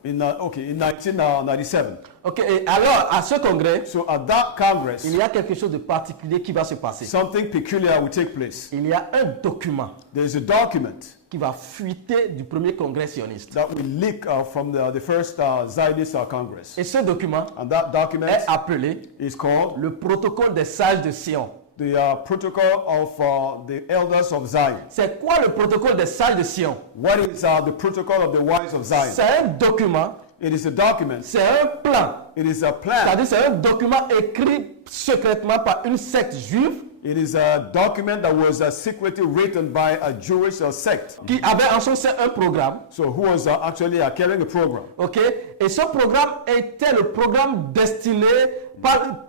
in 1997. Ok, et alors à ce congrès, So, at that Congress, il y a quelque chose de particulier qui va se passer. something peculiar will take place. Il y a un document There is a document qui va fuiter du premier congrès sioniste. that will leak from the first Zionist Congress. Et ce document And that document est appelé is called le protocole des sages de Sion. the protocol of the elders of Zion. C'est quoi le protocole des sages de Sion? What is the protocol of the wise of Zion? C'est un document, It is a document. c'est un plan. It is a plan. C'est-à-dire c'est un document écrit secrètement par une secte juive It is a document that was secretly written by a Jewish sect. qui avait en son sein un programme. So who was actually carrying a program. Ok, et ce programme était le programme destiné,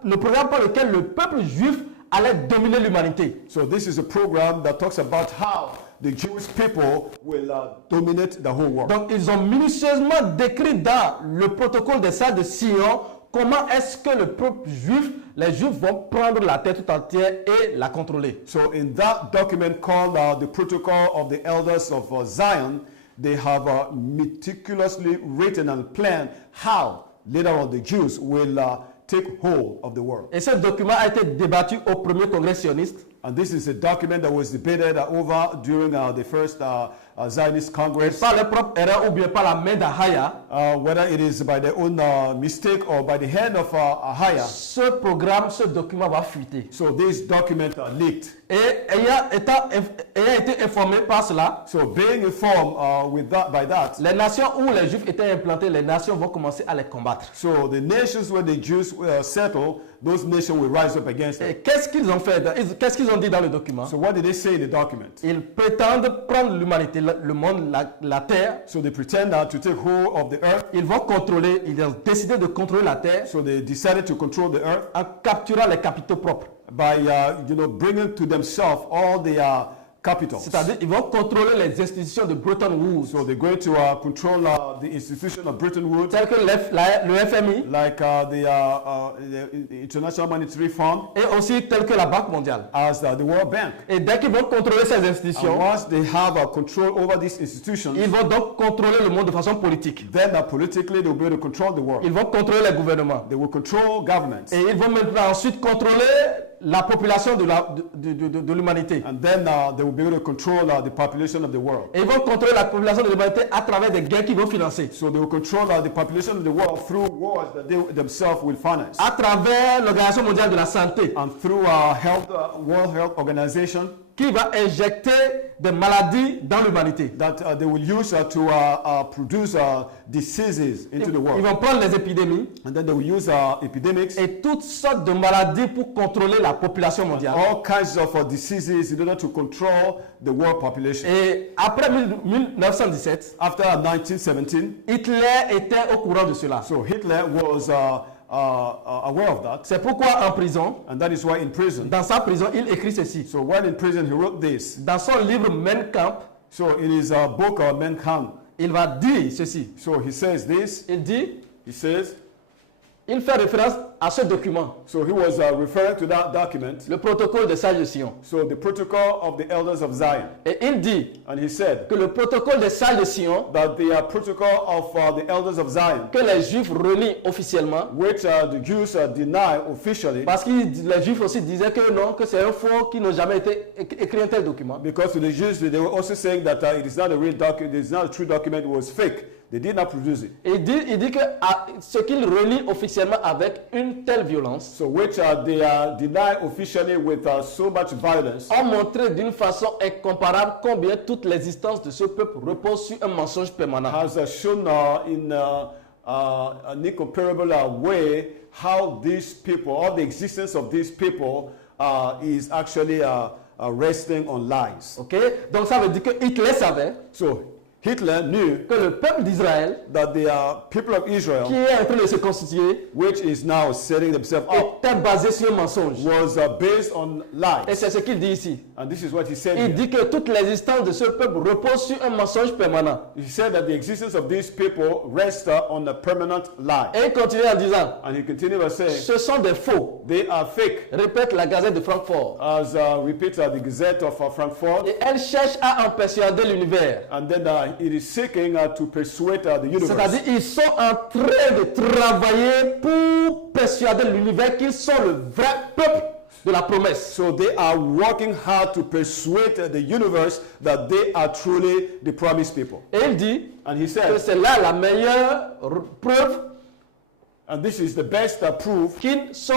le programme par lequel le peuple juif allait dominer l'humanité. So this is a program that talks about how the Jewish people will dominate the whole world. Donc ils ont minutieusement décrit dans le protocole des sages de Sion comment est-ce que le peuple juif, les juifs vont prendre la terre tout entière et la contrôler. So in that document called the Protocol of the Elders of Zion, they have meticulously written and planned how later on the Jews will take hold of the world. Et ce document a été débattu au premier congrès sioniste. And this is a document that was debated over during the first Zionist Congress, par leur propre erreur ou bien par la main d'Ahaya, whether it is by their own mistake or by the hand of Ahaya. ce programme, ce document va fuiter. So these documents are leaked. Et ayant été informé par cela, So being informed by that, les nations où les Juifs étaient implantés, les nations vont commencer à les combattre. so the nations where the Jews settle, those nations will rise up against them. Et qu'est-ce qu'ils ont fait? Qu'est-ce qu'ils ont dit dans le document? So what did they say in the document? Ils prétendent prendre l'humanité, le monde, la terre. So they pretend to take hold of the earth. Ils vont contrôler, ils ont décidé de contrôler la terre So they decided to control the earth en capturant les capitaux propres. by bringing to themselves all the capitals. C'est-à-dire, ils vont contrôler les institutions de Bretton Woods, So they're going to control the institution of Bretton Woods, telles que le FMI like the International Monetary Fund, et aussi telles que la Banque mondiale. as the World Bank. Et dès qu'ils vont contrôler ces And institutions, once they have control over these institutions, ils vont donc contrôler le monde de façon politique. then politically they'll be able to control the world. Ils vont contrôler les gouvernements. They will control governments. Et ils vont maintenant ensuite contrôler la population de l'humanité. And then they will be able to control the population of the world. Et ils vont contrôler la population de l'humanité à travers des guerres qu'ils vont financer. So they will control the population of the world through wars that they themselves will finance. À travers l'Organisation mondiale de la santé, And through World Health Organization, qui va injecter des maladies dans l'humanité. that they will use to produce diseases into the Ils world. vont prendre les épidémies And then they will use epidemics, et toutes sortes de maladies pour contrôler la population mondiale. all kinds of diseases in order to control the world population. Et après 1917, After 1917, Hitler était au courant de cela. so Hitler was aware of that. C'est pourquoi en prison, And that is why in prison, dans sa prison, il écrit ceci. so while in prison he wrote this. Dans son livre Mentent, So in his book Mensonger, il va dire ceci. so he says this. Il dit, He says, il fait référence à ce document, so he was referring to that document, le protocole des sages de Sion. so the protocol of the elders of Zion. Et il dit And he said que le protocole des sages de Sion, that the protocol of the elders of Zion, que les Juifs renient officiellement, which the Jews deny officially, parce que les Juifs aussi disaient que non, que c'est un faux, qui n'a jamais été écrit un tel document. because to the Jews they were also saying that it is not a real document, it is not a true document, it was fake. They did not produce it. Il dit que ce qu'il relie officiellement avec une telle violence, So which they deny officially with so much violence, ont montré d'une façon incomparable combien toute l'existence de ce peuple repose sur un mensonge permanent. has shown in an incomparable way how these people, or the existence of these people, is actually resting on lies. Ok? Donc ça veut dire que Hitler savait So Hitler knew que le peuple d'Israël, that the people of qui Israel, est en train de se constituer, which is now setting themselves up, était basé sur un mensonge. was based on Et lies. c'est ce qu'il dit ici. And this is what he said Il here. dit que toute l'existence de ce peuple repose sur un mensonge permanent. He said that the existence of these people rests on a permanent lie. Et il continue en disant, And he continued by saying, ce sont des faux, they are fake, répète la Gazette de Francfort. as repeats the Gazette of Frankfurt. Et elle cherche à en persuader l'univers. And then it is seeking to persuade the universe. C'est-à-dire ils sont en train de travailler pour persuader l'univers qu'ils sont le vrai peuple de la promesse. So they are working hard to persuade the universe that they are truly the promised people. Et il dit And he que said, c'est là la meilleure preuve and this is the best proof, qu'ils ne sont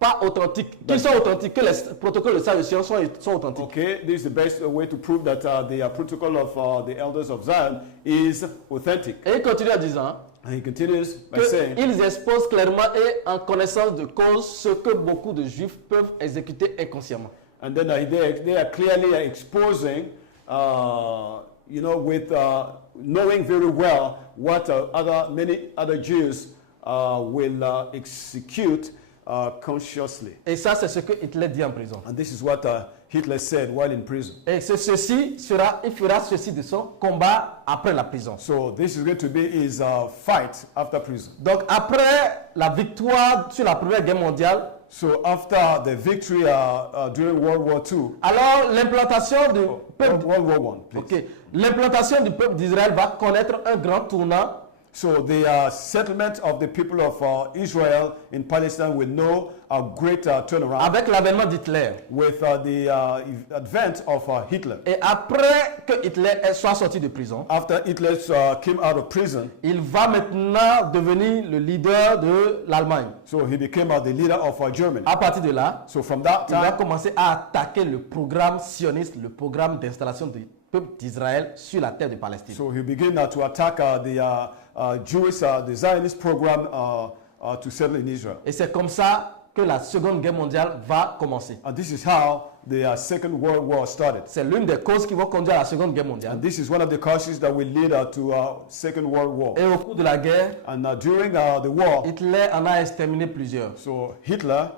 pas authentiques, qu'ils sont authentiques, que les protocoles de sages de Sion sont authentiques. okay, this is the best way to prove that the protocol of the elders of Zion is authentic. Et il continue en disant And he continues by saying, qu'ils exposent clairement et en connaissance de cause ce que beaucoup de Juifs peuvent exécuter inconsciemment. and then they are clearly exposing, with knowing very well what many other Jews will execute consciously. Et ça, c'est ce que Hitler dit en prison. And this is what Hitler said while in prison. Et il fera ceci de son combat après la prison. So this is going to be his fight after prison. Donc après la victoire sur la Première Guerre mondiale, So after the victory during World War II, alors l'implantation du peuple, World War I, please. ok, l'implantation du peuple d'Israël va connaître un grand tournant. So the settlement of the people of Israel in Palestine will know a great turnaround avec l'avènement d'Hitler. with the advent of Hitler. Et après que Hitler soit sorti de prison, After Hitler came out of prison, il va maintenant devenir le leader de l'Allemagne. so he became the leader of Germany. À partir de là, So from that il va time, commencer à attaquer le programme sioniste, le programme d'installation du peuple d'Israël sur la terre de Palestine. so he began to attack the Jewish, the Zionist program to settle in Israel. Et c'est comme ça que la Seconde Guerre mondiale va commencer. And this is how the Second World War started. C'est l'une des causes qui vont conduire à la Seconde Guerre mondiale. And this is one of the causes that will lead to Second World War. Et au cours de la guerre, And during the war, Hitler en a exterminé plusieurs. so Hitler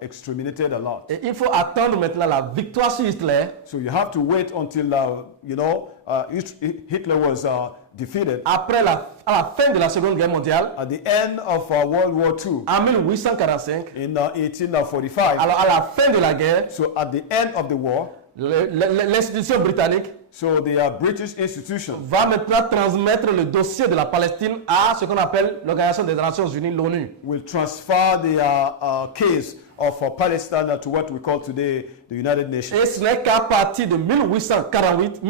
exterminated a lot. Et il faut attendre maintenant la victoire sur Hitler So you have to wait until Hitler was defeated. après à la fin de la Seconde Guerre mondiale, At the end of World War II, en 1845. in 1845, Alors à la fin de la guerre, so at the end of the war, l'institution britannique so the British institution va maintenant transmettre le dossier de la Palestine à ce qu'on appelle l'Organisation des Nations Unies, l'ONU. will transfer the case of Palestine to what we call today the United Nations. Et ce n'est qu'à partir de 1948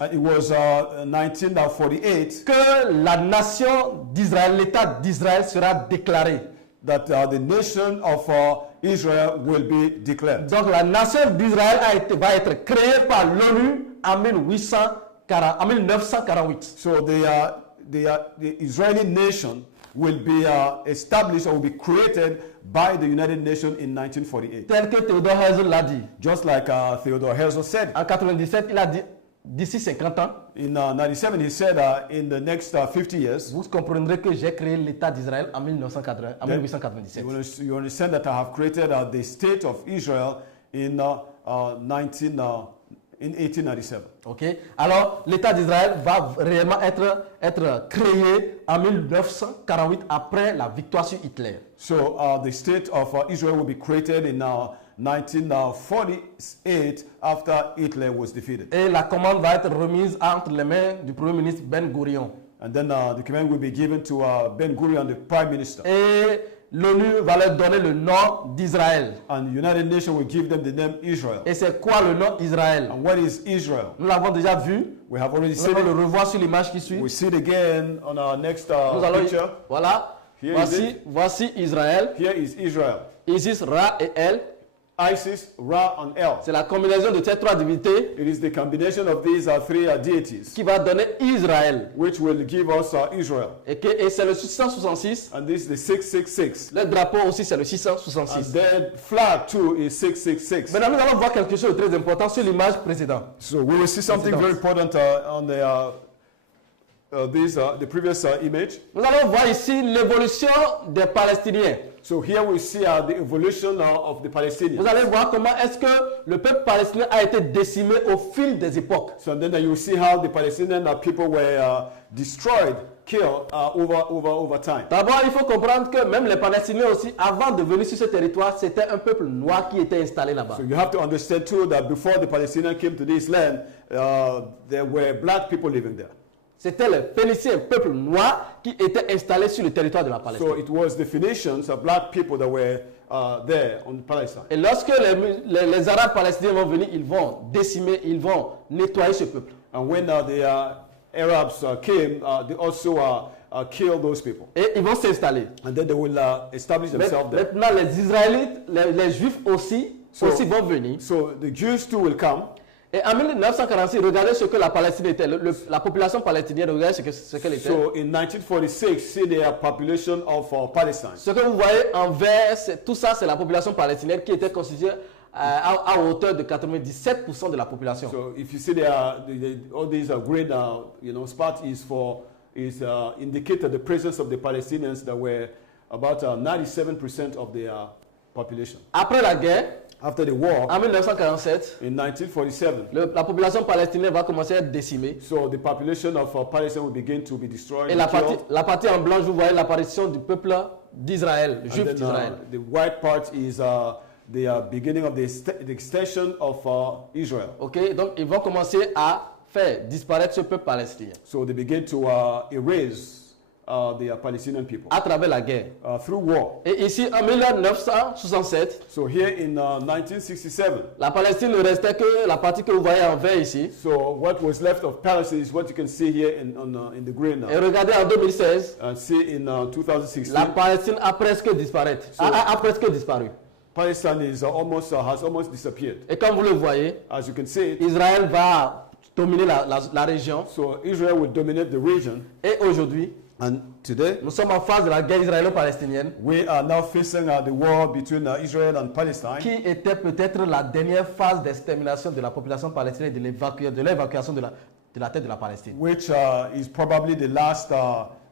And it was 1948 que la nation d'Israël, l'État d'Israël sera déclaré. that the nation of Israel will be declared. Donc la nation d'Israël va être créée par l'ONU en 1948. So the Israeli nation will be established or will be created by the United Nations in 1948. Tel que Theodore Herzl l'a dit. Just like Theodore Herzl said. En 97, il a dit d'ici 50 ans, In 97, he said in the next 50 years, vous comprendrez que j'ai créé l'État d'Israël en 1897. you understand that I have created the state of Israel in 1897. Ok. Alors, l'État d'Israël va réellement être créé en 1948 après la victoire sur Hitler. So the state of Israel will be created in 1948 after Hitler was defeated. Et la commande va être remise entre les mains du Premier ministre Ben Gurion. And then the command will be given to Ben Gurion, the prime minister. Et l'ONU va leur donner le nom d'Israël. And the United Nations will give them the name Israel. Et c'est quoi le nom Israël? And what is Israel? Nous l'avons déjà vu. We have already Nous seen allons le it. revoir sur l'image qui suit. We see it again on our next Nous allons, picture. voilà. Here is Voici Israël. Here is Israel. Isis, Ra et El. Isis, Ra, and El. C'est la combinaison de ces trois divinités It is the combination of these three deities qui va donner Israël. which will give us Israel. Et c'est le 666. And this is the 666. Le drapeau aussi, c'est le And 666. the flag too is 666. Maintenant, nous allons voir quelque chose de très important sur l'image précédente. So we will see something very important on the previous image. Nous allons voir ici l'évolution des Palestiniens. So here we see the evolution of the Palestinians. Vous allez voir comment est-ce que le peuple palestinien a été décimé au fil des époques. So then you see how the Palestinian people were destroyed, killed over time. D'abord, il faut comprendre que même les Palestiniens aussi, avant de venir sur ce territoire, c'était un peuple noir qui était installé là-bas. So you have to understand too that before the Palestinians came to this land, there were black people living there. C'était les Phéniciens, un peuple noir qui était installé sur le territoire de la Palestine. So it was the Phoenicians, black people that were there on Palestine. Et lorsque les Arabes palestiniens vont venir, ils vont décimer, ils vont nettoyer ce peuple. And when the Arabs came, they also killed those people. Et ils vont s'installer. And then they will establish themselves there. Maintenant, les Israélites, les Juifs aussi vont venir. So the Jews too will come. Et en 1946, regardez ce que la Palestine était. La population palestinienne, regardez ce qu'elle était. So in 1946, see the population of Palestine. Ce que vous voyez en vert, tout ça, c'est la population palestinienne qui était constituée à hauteur de 97% de la population. So if you see all these green spots is indicated the presence of the Palestinians that were about 97% of the population. Après la guerre, After the war, en 1947, in 1947, la population palestinienne va commencer à être décimée. so the population of Palestine will begin to be destroyed. Et la partie en blanche, vous voyez l'apparition du peuple d'Israël, le juif d'Israël. The white part is the beginning of the extension of Israel. Ok, donc ils vont commencer à faire disparaître ce peuple palestinien. So they begin to erase the Palestinian people à travers la guerre. through war. Et ici, en 1967, So here in 1967, la Palestine ne restait que la partie que vous voyez en vert ici. so what was left of Palestine is what you can see here in the green Et now. regardez en 2016, See in 2016, la Palestine a presque disparu. A presque disparu. Palestine is has almost disappeared. Et comme vous le voyez, As you can see, Israël va dominer la région. so Israel will dominate the region. Et aujourd'hui, And today, nous sommes en phase de la guerre israélo-palestinienne, we are now facing the war between Israel and Palestine, qui était peut-être la dernière phase d'extermination de la population palestinienne et de l'évacuation de la tête de la Palestine. which is probably the last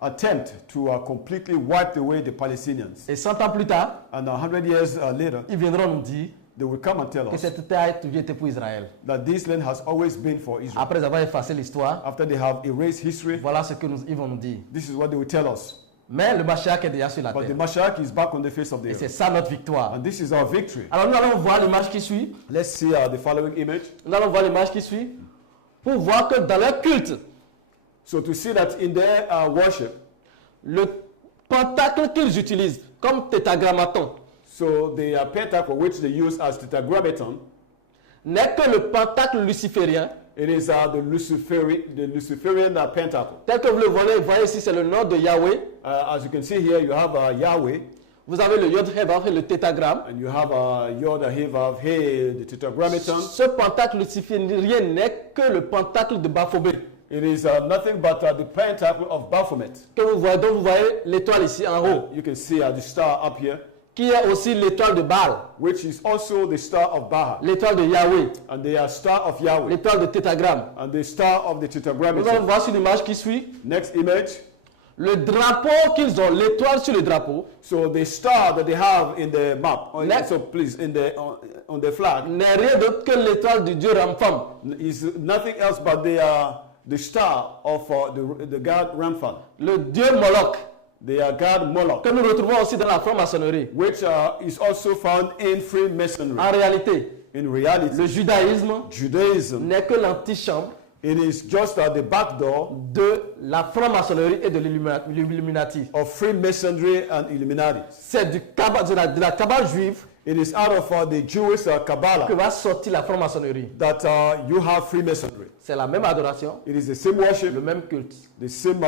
attempt to completely wipe away the Palestinians. Et 100 ans plus tard, And 100 years later, ils viendront nous dire they will come and tell que us cette terre a toujours été pour Israël. that this land has always been for Israel. Après avoir effacé l'histoire, After they have erased history, voilà ce ils vont nous dire. this is what they will tell us. Mais le Mashiach est déjà sur la But the terre. Mashiach is back on the face of the Et c'est earth. ça notre victoire. And this is our victory. Alors nous allons voir l'image qui suit. Let's see the following image. Nous allons voir l'image qui suit pour voir que dans leur culte, So to see that in their worship, le pentacle qu'ils utilisent comme tétragrammaton so the pentacle which they use as tetragrammaton, n'est que le pentacle luciférien. it is the Luciferian pentacle. Tel que vous le voyez ici, c'est le nom de Yahweh. As you can see here, you have Yahweh, Vous avez le Yod He Vav He, le tétragramme. and you have Yod, He, Vav, He, the tetragrammaton. Ce pentacle luciférien n'est que le pentacle de Baphomet. It is nothing but the pentacle of Baphomet. Que vous voyez, donc vous voyez l'étoile ici en haut, You can see the star up here, qui est aussi l'étoile de Baal, which is also the star of Baal, l'étoile de Yahweh, and the star of Yahweh, l'étoile de tétragramme. and the star of the Nous allons tetragrammaton. voir sur l'image qui suit Next image. le drapeau qu'ils ont, l'étoile sur le drapeau, So the star that they have in the map, Next. so please, on the flag, n'est rien d'autre que l'étoile du dieu Rampham. is nothing else but the star of the god Rampham, Le dieu Moloch, the god Moloch, que nous retrouvons aussi dans la franc-maçonnerie. which is also found in Freemasonry. En réalité, In reality, le judaïsme Judaism, n'est que l'antichambre it is just the back door de la franc-maçonnerie et de l'Illuminati. of Freemasonry and Illuminati. C'est de la cabale juive It is out of the Jewish que Kabbalah va sortir la franc-maçonnerie. that you have Freemasonry. C'est la même adoration, It is the same worship, le même culte. the same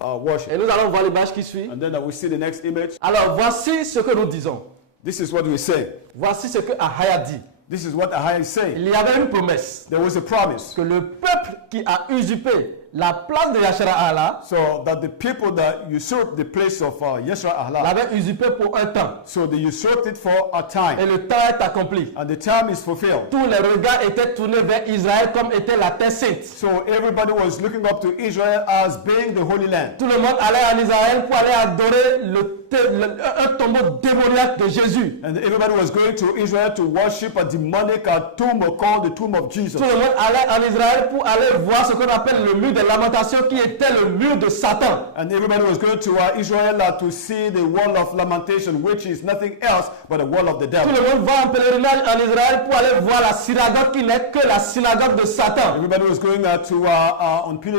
worship. Et nous allons voir l'image qui suit. And then we see the next image. Alors voici ce que nous disons. This is what we say. Voici ce que Ahaya dit. This is what Ahai is saying. Il y avait une promesse There was a promise que le peuple qui a usurpé la place de Yashara'ahla so that the people that usurped the place of Yashara'ahla, l'avait usurpé pour un temps. so they usurped it for a Et time, le temps est accompli. and the time is fulfilled. Tous les regards étaient tournés vers Israël comme était la terre sainte. So everybody was looking up to Israel as being the Holy Land. Tout le monde allait en Israël pour aller adorer un tombeau démoniaque de Jésus. And everybody was going to Israel to worship a demonic tomb called the tomb of Jesus. Tout le monde allait en Israël pour aller voir ce qu'on appelle le mur de lamentation qui était le mur de Satan. And everybody was going to Israel to see the wall of lamentation, which is nothing else but the wall of the Tout devil. le monde va en pèlerinage en Israël pour aller voir la synagogue qui n'est que la synagogue de Satan. Everybody was going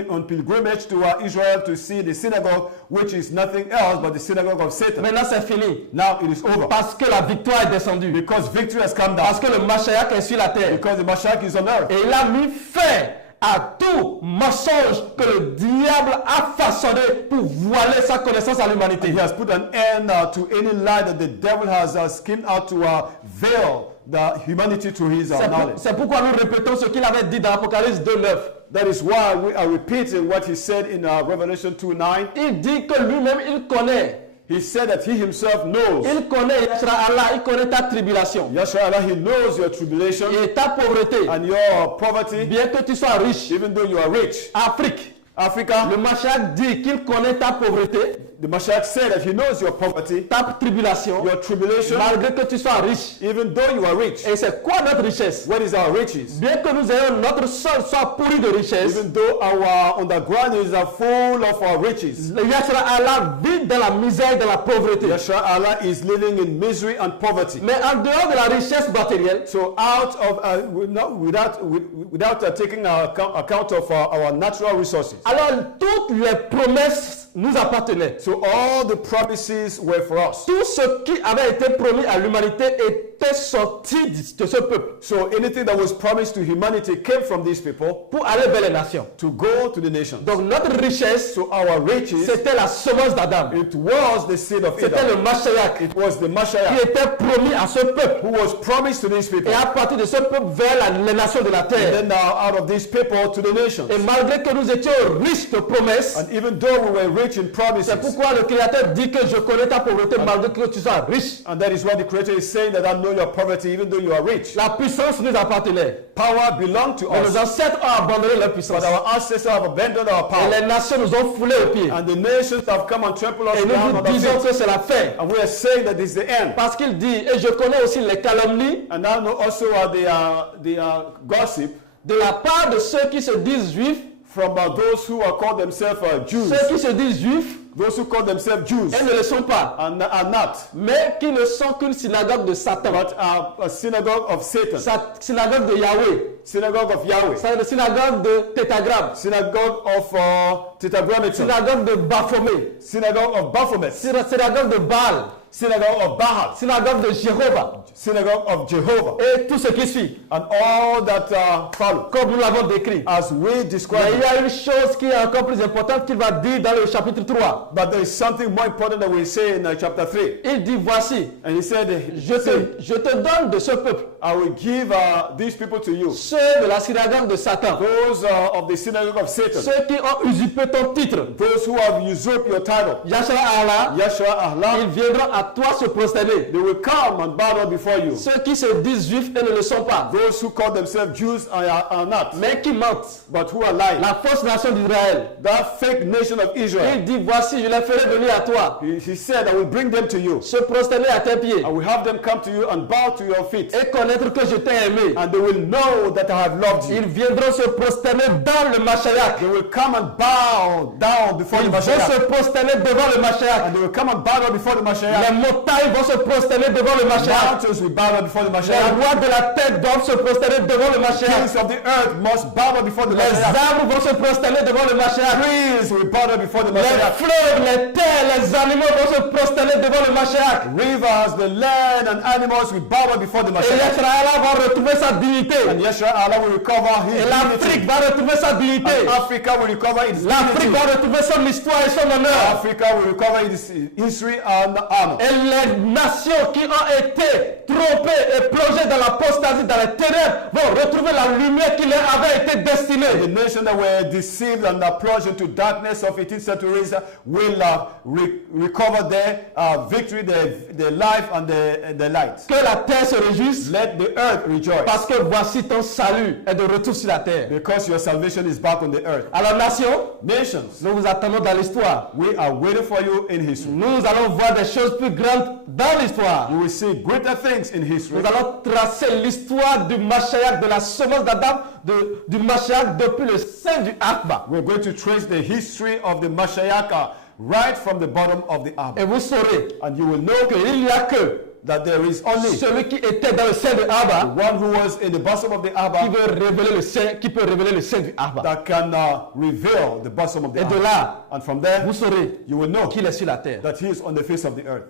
on pilgrimage to Israel to see the synagogue, which is nothing else but the synagogue of Satan. Maintenant c'est fini. Now it is over. Parce que la victoire est descendue. Because victory has come Parce down. que le Mashiach est sur la terre. Because the Mashiach is on earth. Et il a mis fin à tout mensonge que le diable a façonné pour voiler sa connaissance à l'humanité. He has put an end to any lie that the devil has schemed out to veil the humanity to his knowledge. C'est pourquoi nous répétons ce qu'il avait dit dans Apocalypse 2:9. That is why we are repeating what he said in Revelation 2:9. Il dit que lui-même il connaît. He said that he himself knows. Il connaît Yashara'ahla, il connaît ta tribulation Yashara'ahla, he knows your tribulation et ta pauvreté. and your poverty, Bien que tu sois riche, even though you are rich. Afrique, Africa, le Mashiach dit qu'il connaît ta pauvreté, the Mashiach said that he knows your poverty, ta tribulation, your tribulation, malgré que tu sois riche. even though you are rich. Et c'est quoi notre richesse? What is our riches? Bien que nous ayons notre sol soit pourri de richesse, Even though our underground is full of our riches. le Yashara'ahla vit dans la misère et dans la pauvreté. Yashara'ahla is living in misery and poverty. Mais en dehors de la richesse matérielle, So without taking account of our natural resources, Alors toutes les promesses nous appartenaient. So all the promises were for us. Tout ce qui avait été promis à l'humanité était sorti de ce peuple So anything that was promised to humanity came from these people pour aller vers les nations. to go to the nations. Donc notre richesse, So our riches, c'était la semence d'Adam. it was the seed of C'était Adam. le Mashiach It was the qui Mashiach était promis à ce peuple. who was promised to these people. Et à partir de ce peuple vers les nations de la And terre. then now out of these people to the nations. Et malgré que nous étions riches de promesses, And even though we were rich in promises, c'est pourquoi le Créateur dit que je connais ta pauvreté malgré que tu sois riche. and that is why the Creator is saying that I know your poverty even though you are rich. La puissance nous appartenait. Power belonged to Mais nos us, ancêtres ont abandonné leur puissance. but our ancestors have abandoned our Et power. les nations nous ont foulé aux pieds. And the nations have come and trampled us Et nous down vous on our disons feet. que c'est la fin. And we are saying that this is the end. Parce qu'il dit, et je connais aussi les calomnies And I know also the gossip de la part de ceux qui se disent juifs, from those who are called themselves Jews, ceux qui se disent juifs those who call themselves Jews et ne le sont pas, and are not, mais qui ne sont qu'une synagogue de Satan. but are a synagogue of Satan, Synagogue de Yahweh, synagogue of Yahweh, c'est une synagogue de tétagramme, synagogue of Tetragrammaton, synagogue de Baphomet, synagogue of Baphomet, synagogue de Baal, synagogue of Baal, synagogue de Jéhovah synagogue of Jehovah, et tout ce qui suit, and all that follow, comme nous l'avons décrit. as we Mais describe il y it. a une chose qui est encore plus importante qu'il va dire dans le chapitre 3. But there is something more important that we say in chapter 3. Il dit, voici, And he said, je te donne de ce peuple, I will give these people to you, ceux de la synagogue de Satan, those of the synagogue of Satan, ceux qui ont usurpé ton titre. those who have usurped your title. Yashara'ahla, Yashara'ahla, ils viendront à toi se prosterner. they will come and bow down before you. Ceux qui se disent juifs et ne le sont pas, Those who call themselves Jews are not, mais qui mentent. but who are lying. La fausse nation d'Israël. That fake nation of Israel. Il dit, voici, je les ferai venir à toi, He said, I will bring them to you. se prosterner à tes pieds I will have them come to you and bow to your feet. et connaître que je t'ai aimé. And they will know that I have loved you. Ils viendront se prosterner dans le Mashiach. They will come and bow down before Ils the vont se Mashiach. prosterner devant le Mashiach. And they will come and bow down before the Les Mashiach. montagnes vont se prosterner devant le Mashiach. Mountains will bow down before the Les Mashiach. rois de la terre doivent se prosterner devant le Mashiach. Kings of the earth must bow down before the Les Mashiach. arbres vont se prosterner devant le Mashiach. Trees will bow down before the Les Mashiach. fleuves, les terres, les animaux vont se prosterner devant le Mashiach. Rivers, the land, and animals will bow down before the Et Mashiach. Yashara'ahla va retrouver sa dignité. And Yashara'ahla will recover his Et l'Afrique dignity. va retrouver sa dignité. And Africa will recover its L'Afrique dignity. va retrouver son histoire et son honneur. Africa will recover its history and honor. Et les nations qui ont été trompées et plongées dans l'apostasie, dans les ténèbres, vont retrouver la lumière qui leur avait été The destinée. nation that were deceived and plunged into darkness of 18th centuries will recover their victory, their life, and their light. Que la terre se réjouisse, Let the earth rejoice, parce que voici ton salut est de retour sur la terre. because your salvation is back on the earth. Alors nation, Nations, nous vous attendons dans l'histoire. we are waiting for you in history. Nous allons voir des choses plus grandes dans l'histoire. You will see greater things in history. Nous allons tracer l'histoire du Mashiach, de la semence d'Adam, du Mashiach depuis le sein du Akba. We're going to trace the history of the Mashiach right from the bottom of the Et Abba. vous saurez And you will know qu'il n'y a que that there is only celui qui était dans le sein du Abba one who was in the bosom of the qui Abba veut révéler le sein, qui peut révéler le sein du Abba. that can reveal the bosom of the Et de Abba. là, And from there, vous saurez you will know qu'il est sur la terre. that he is on the face of the earth.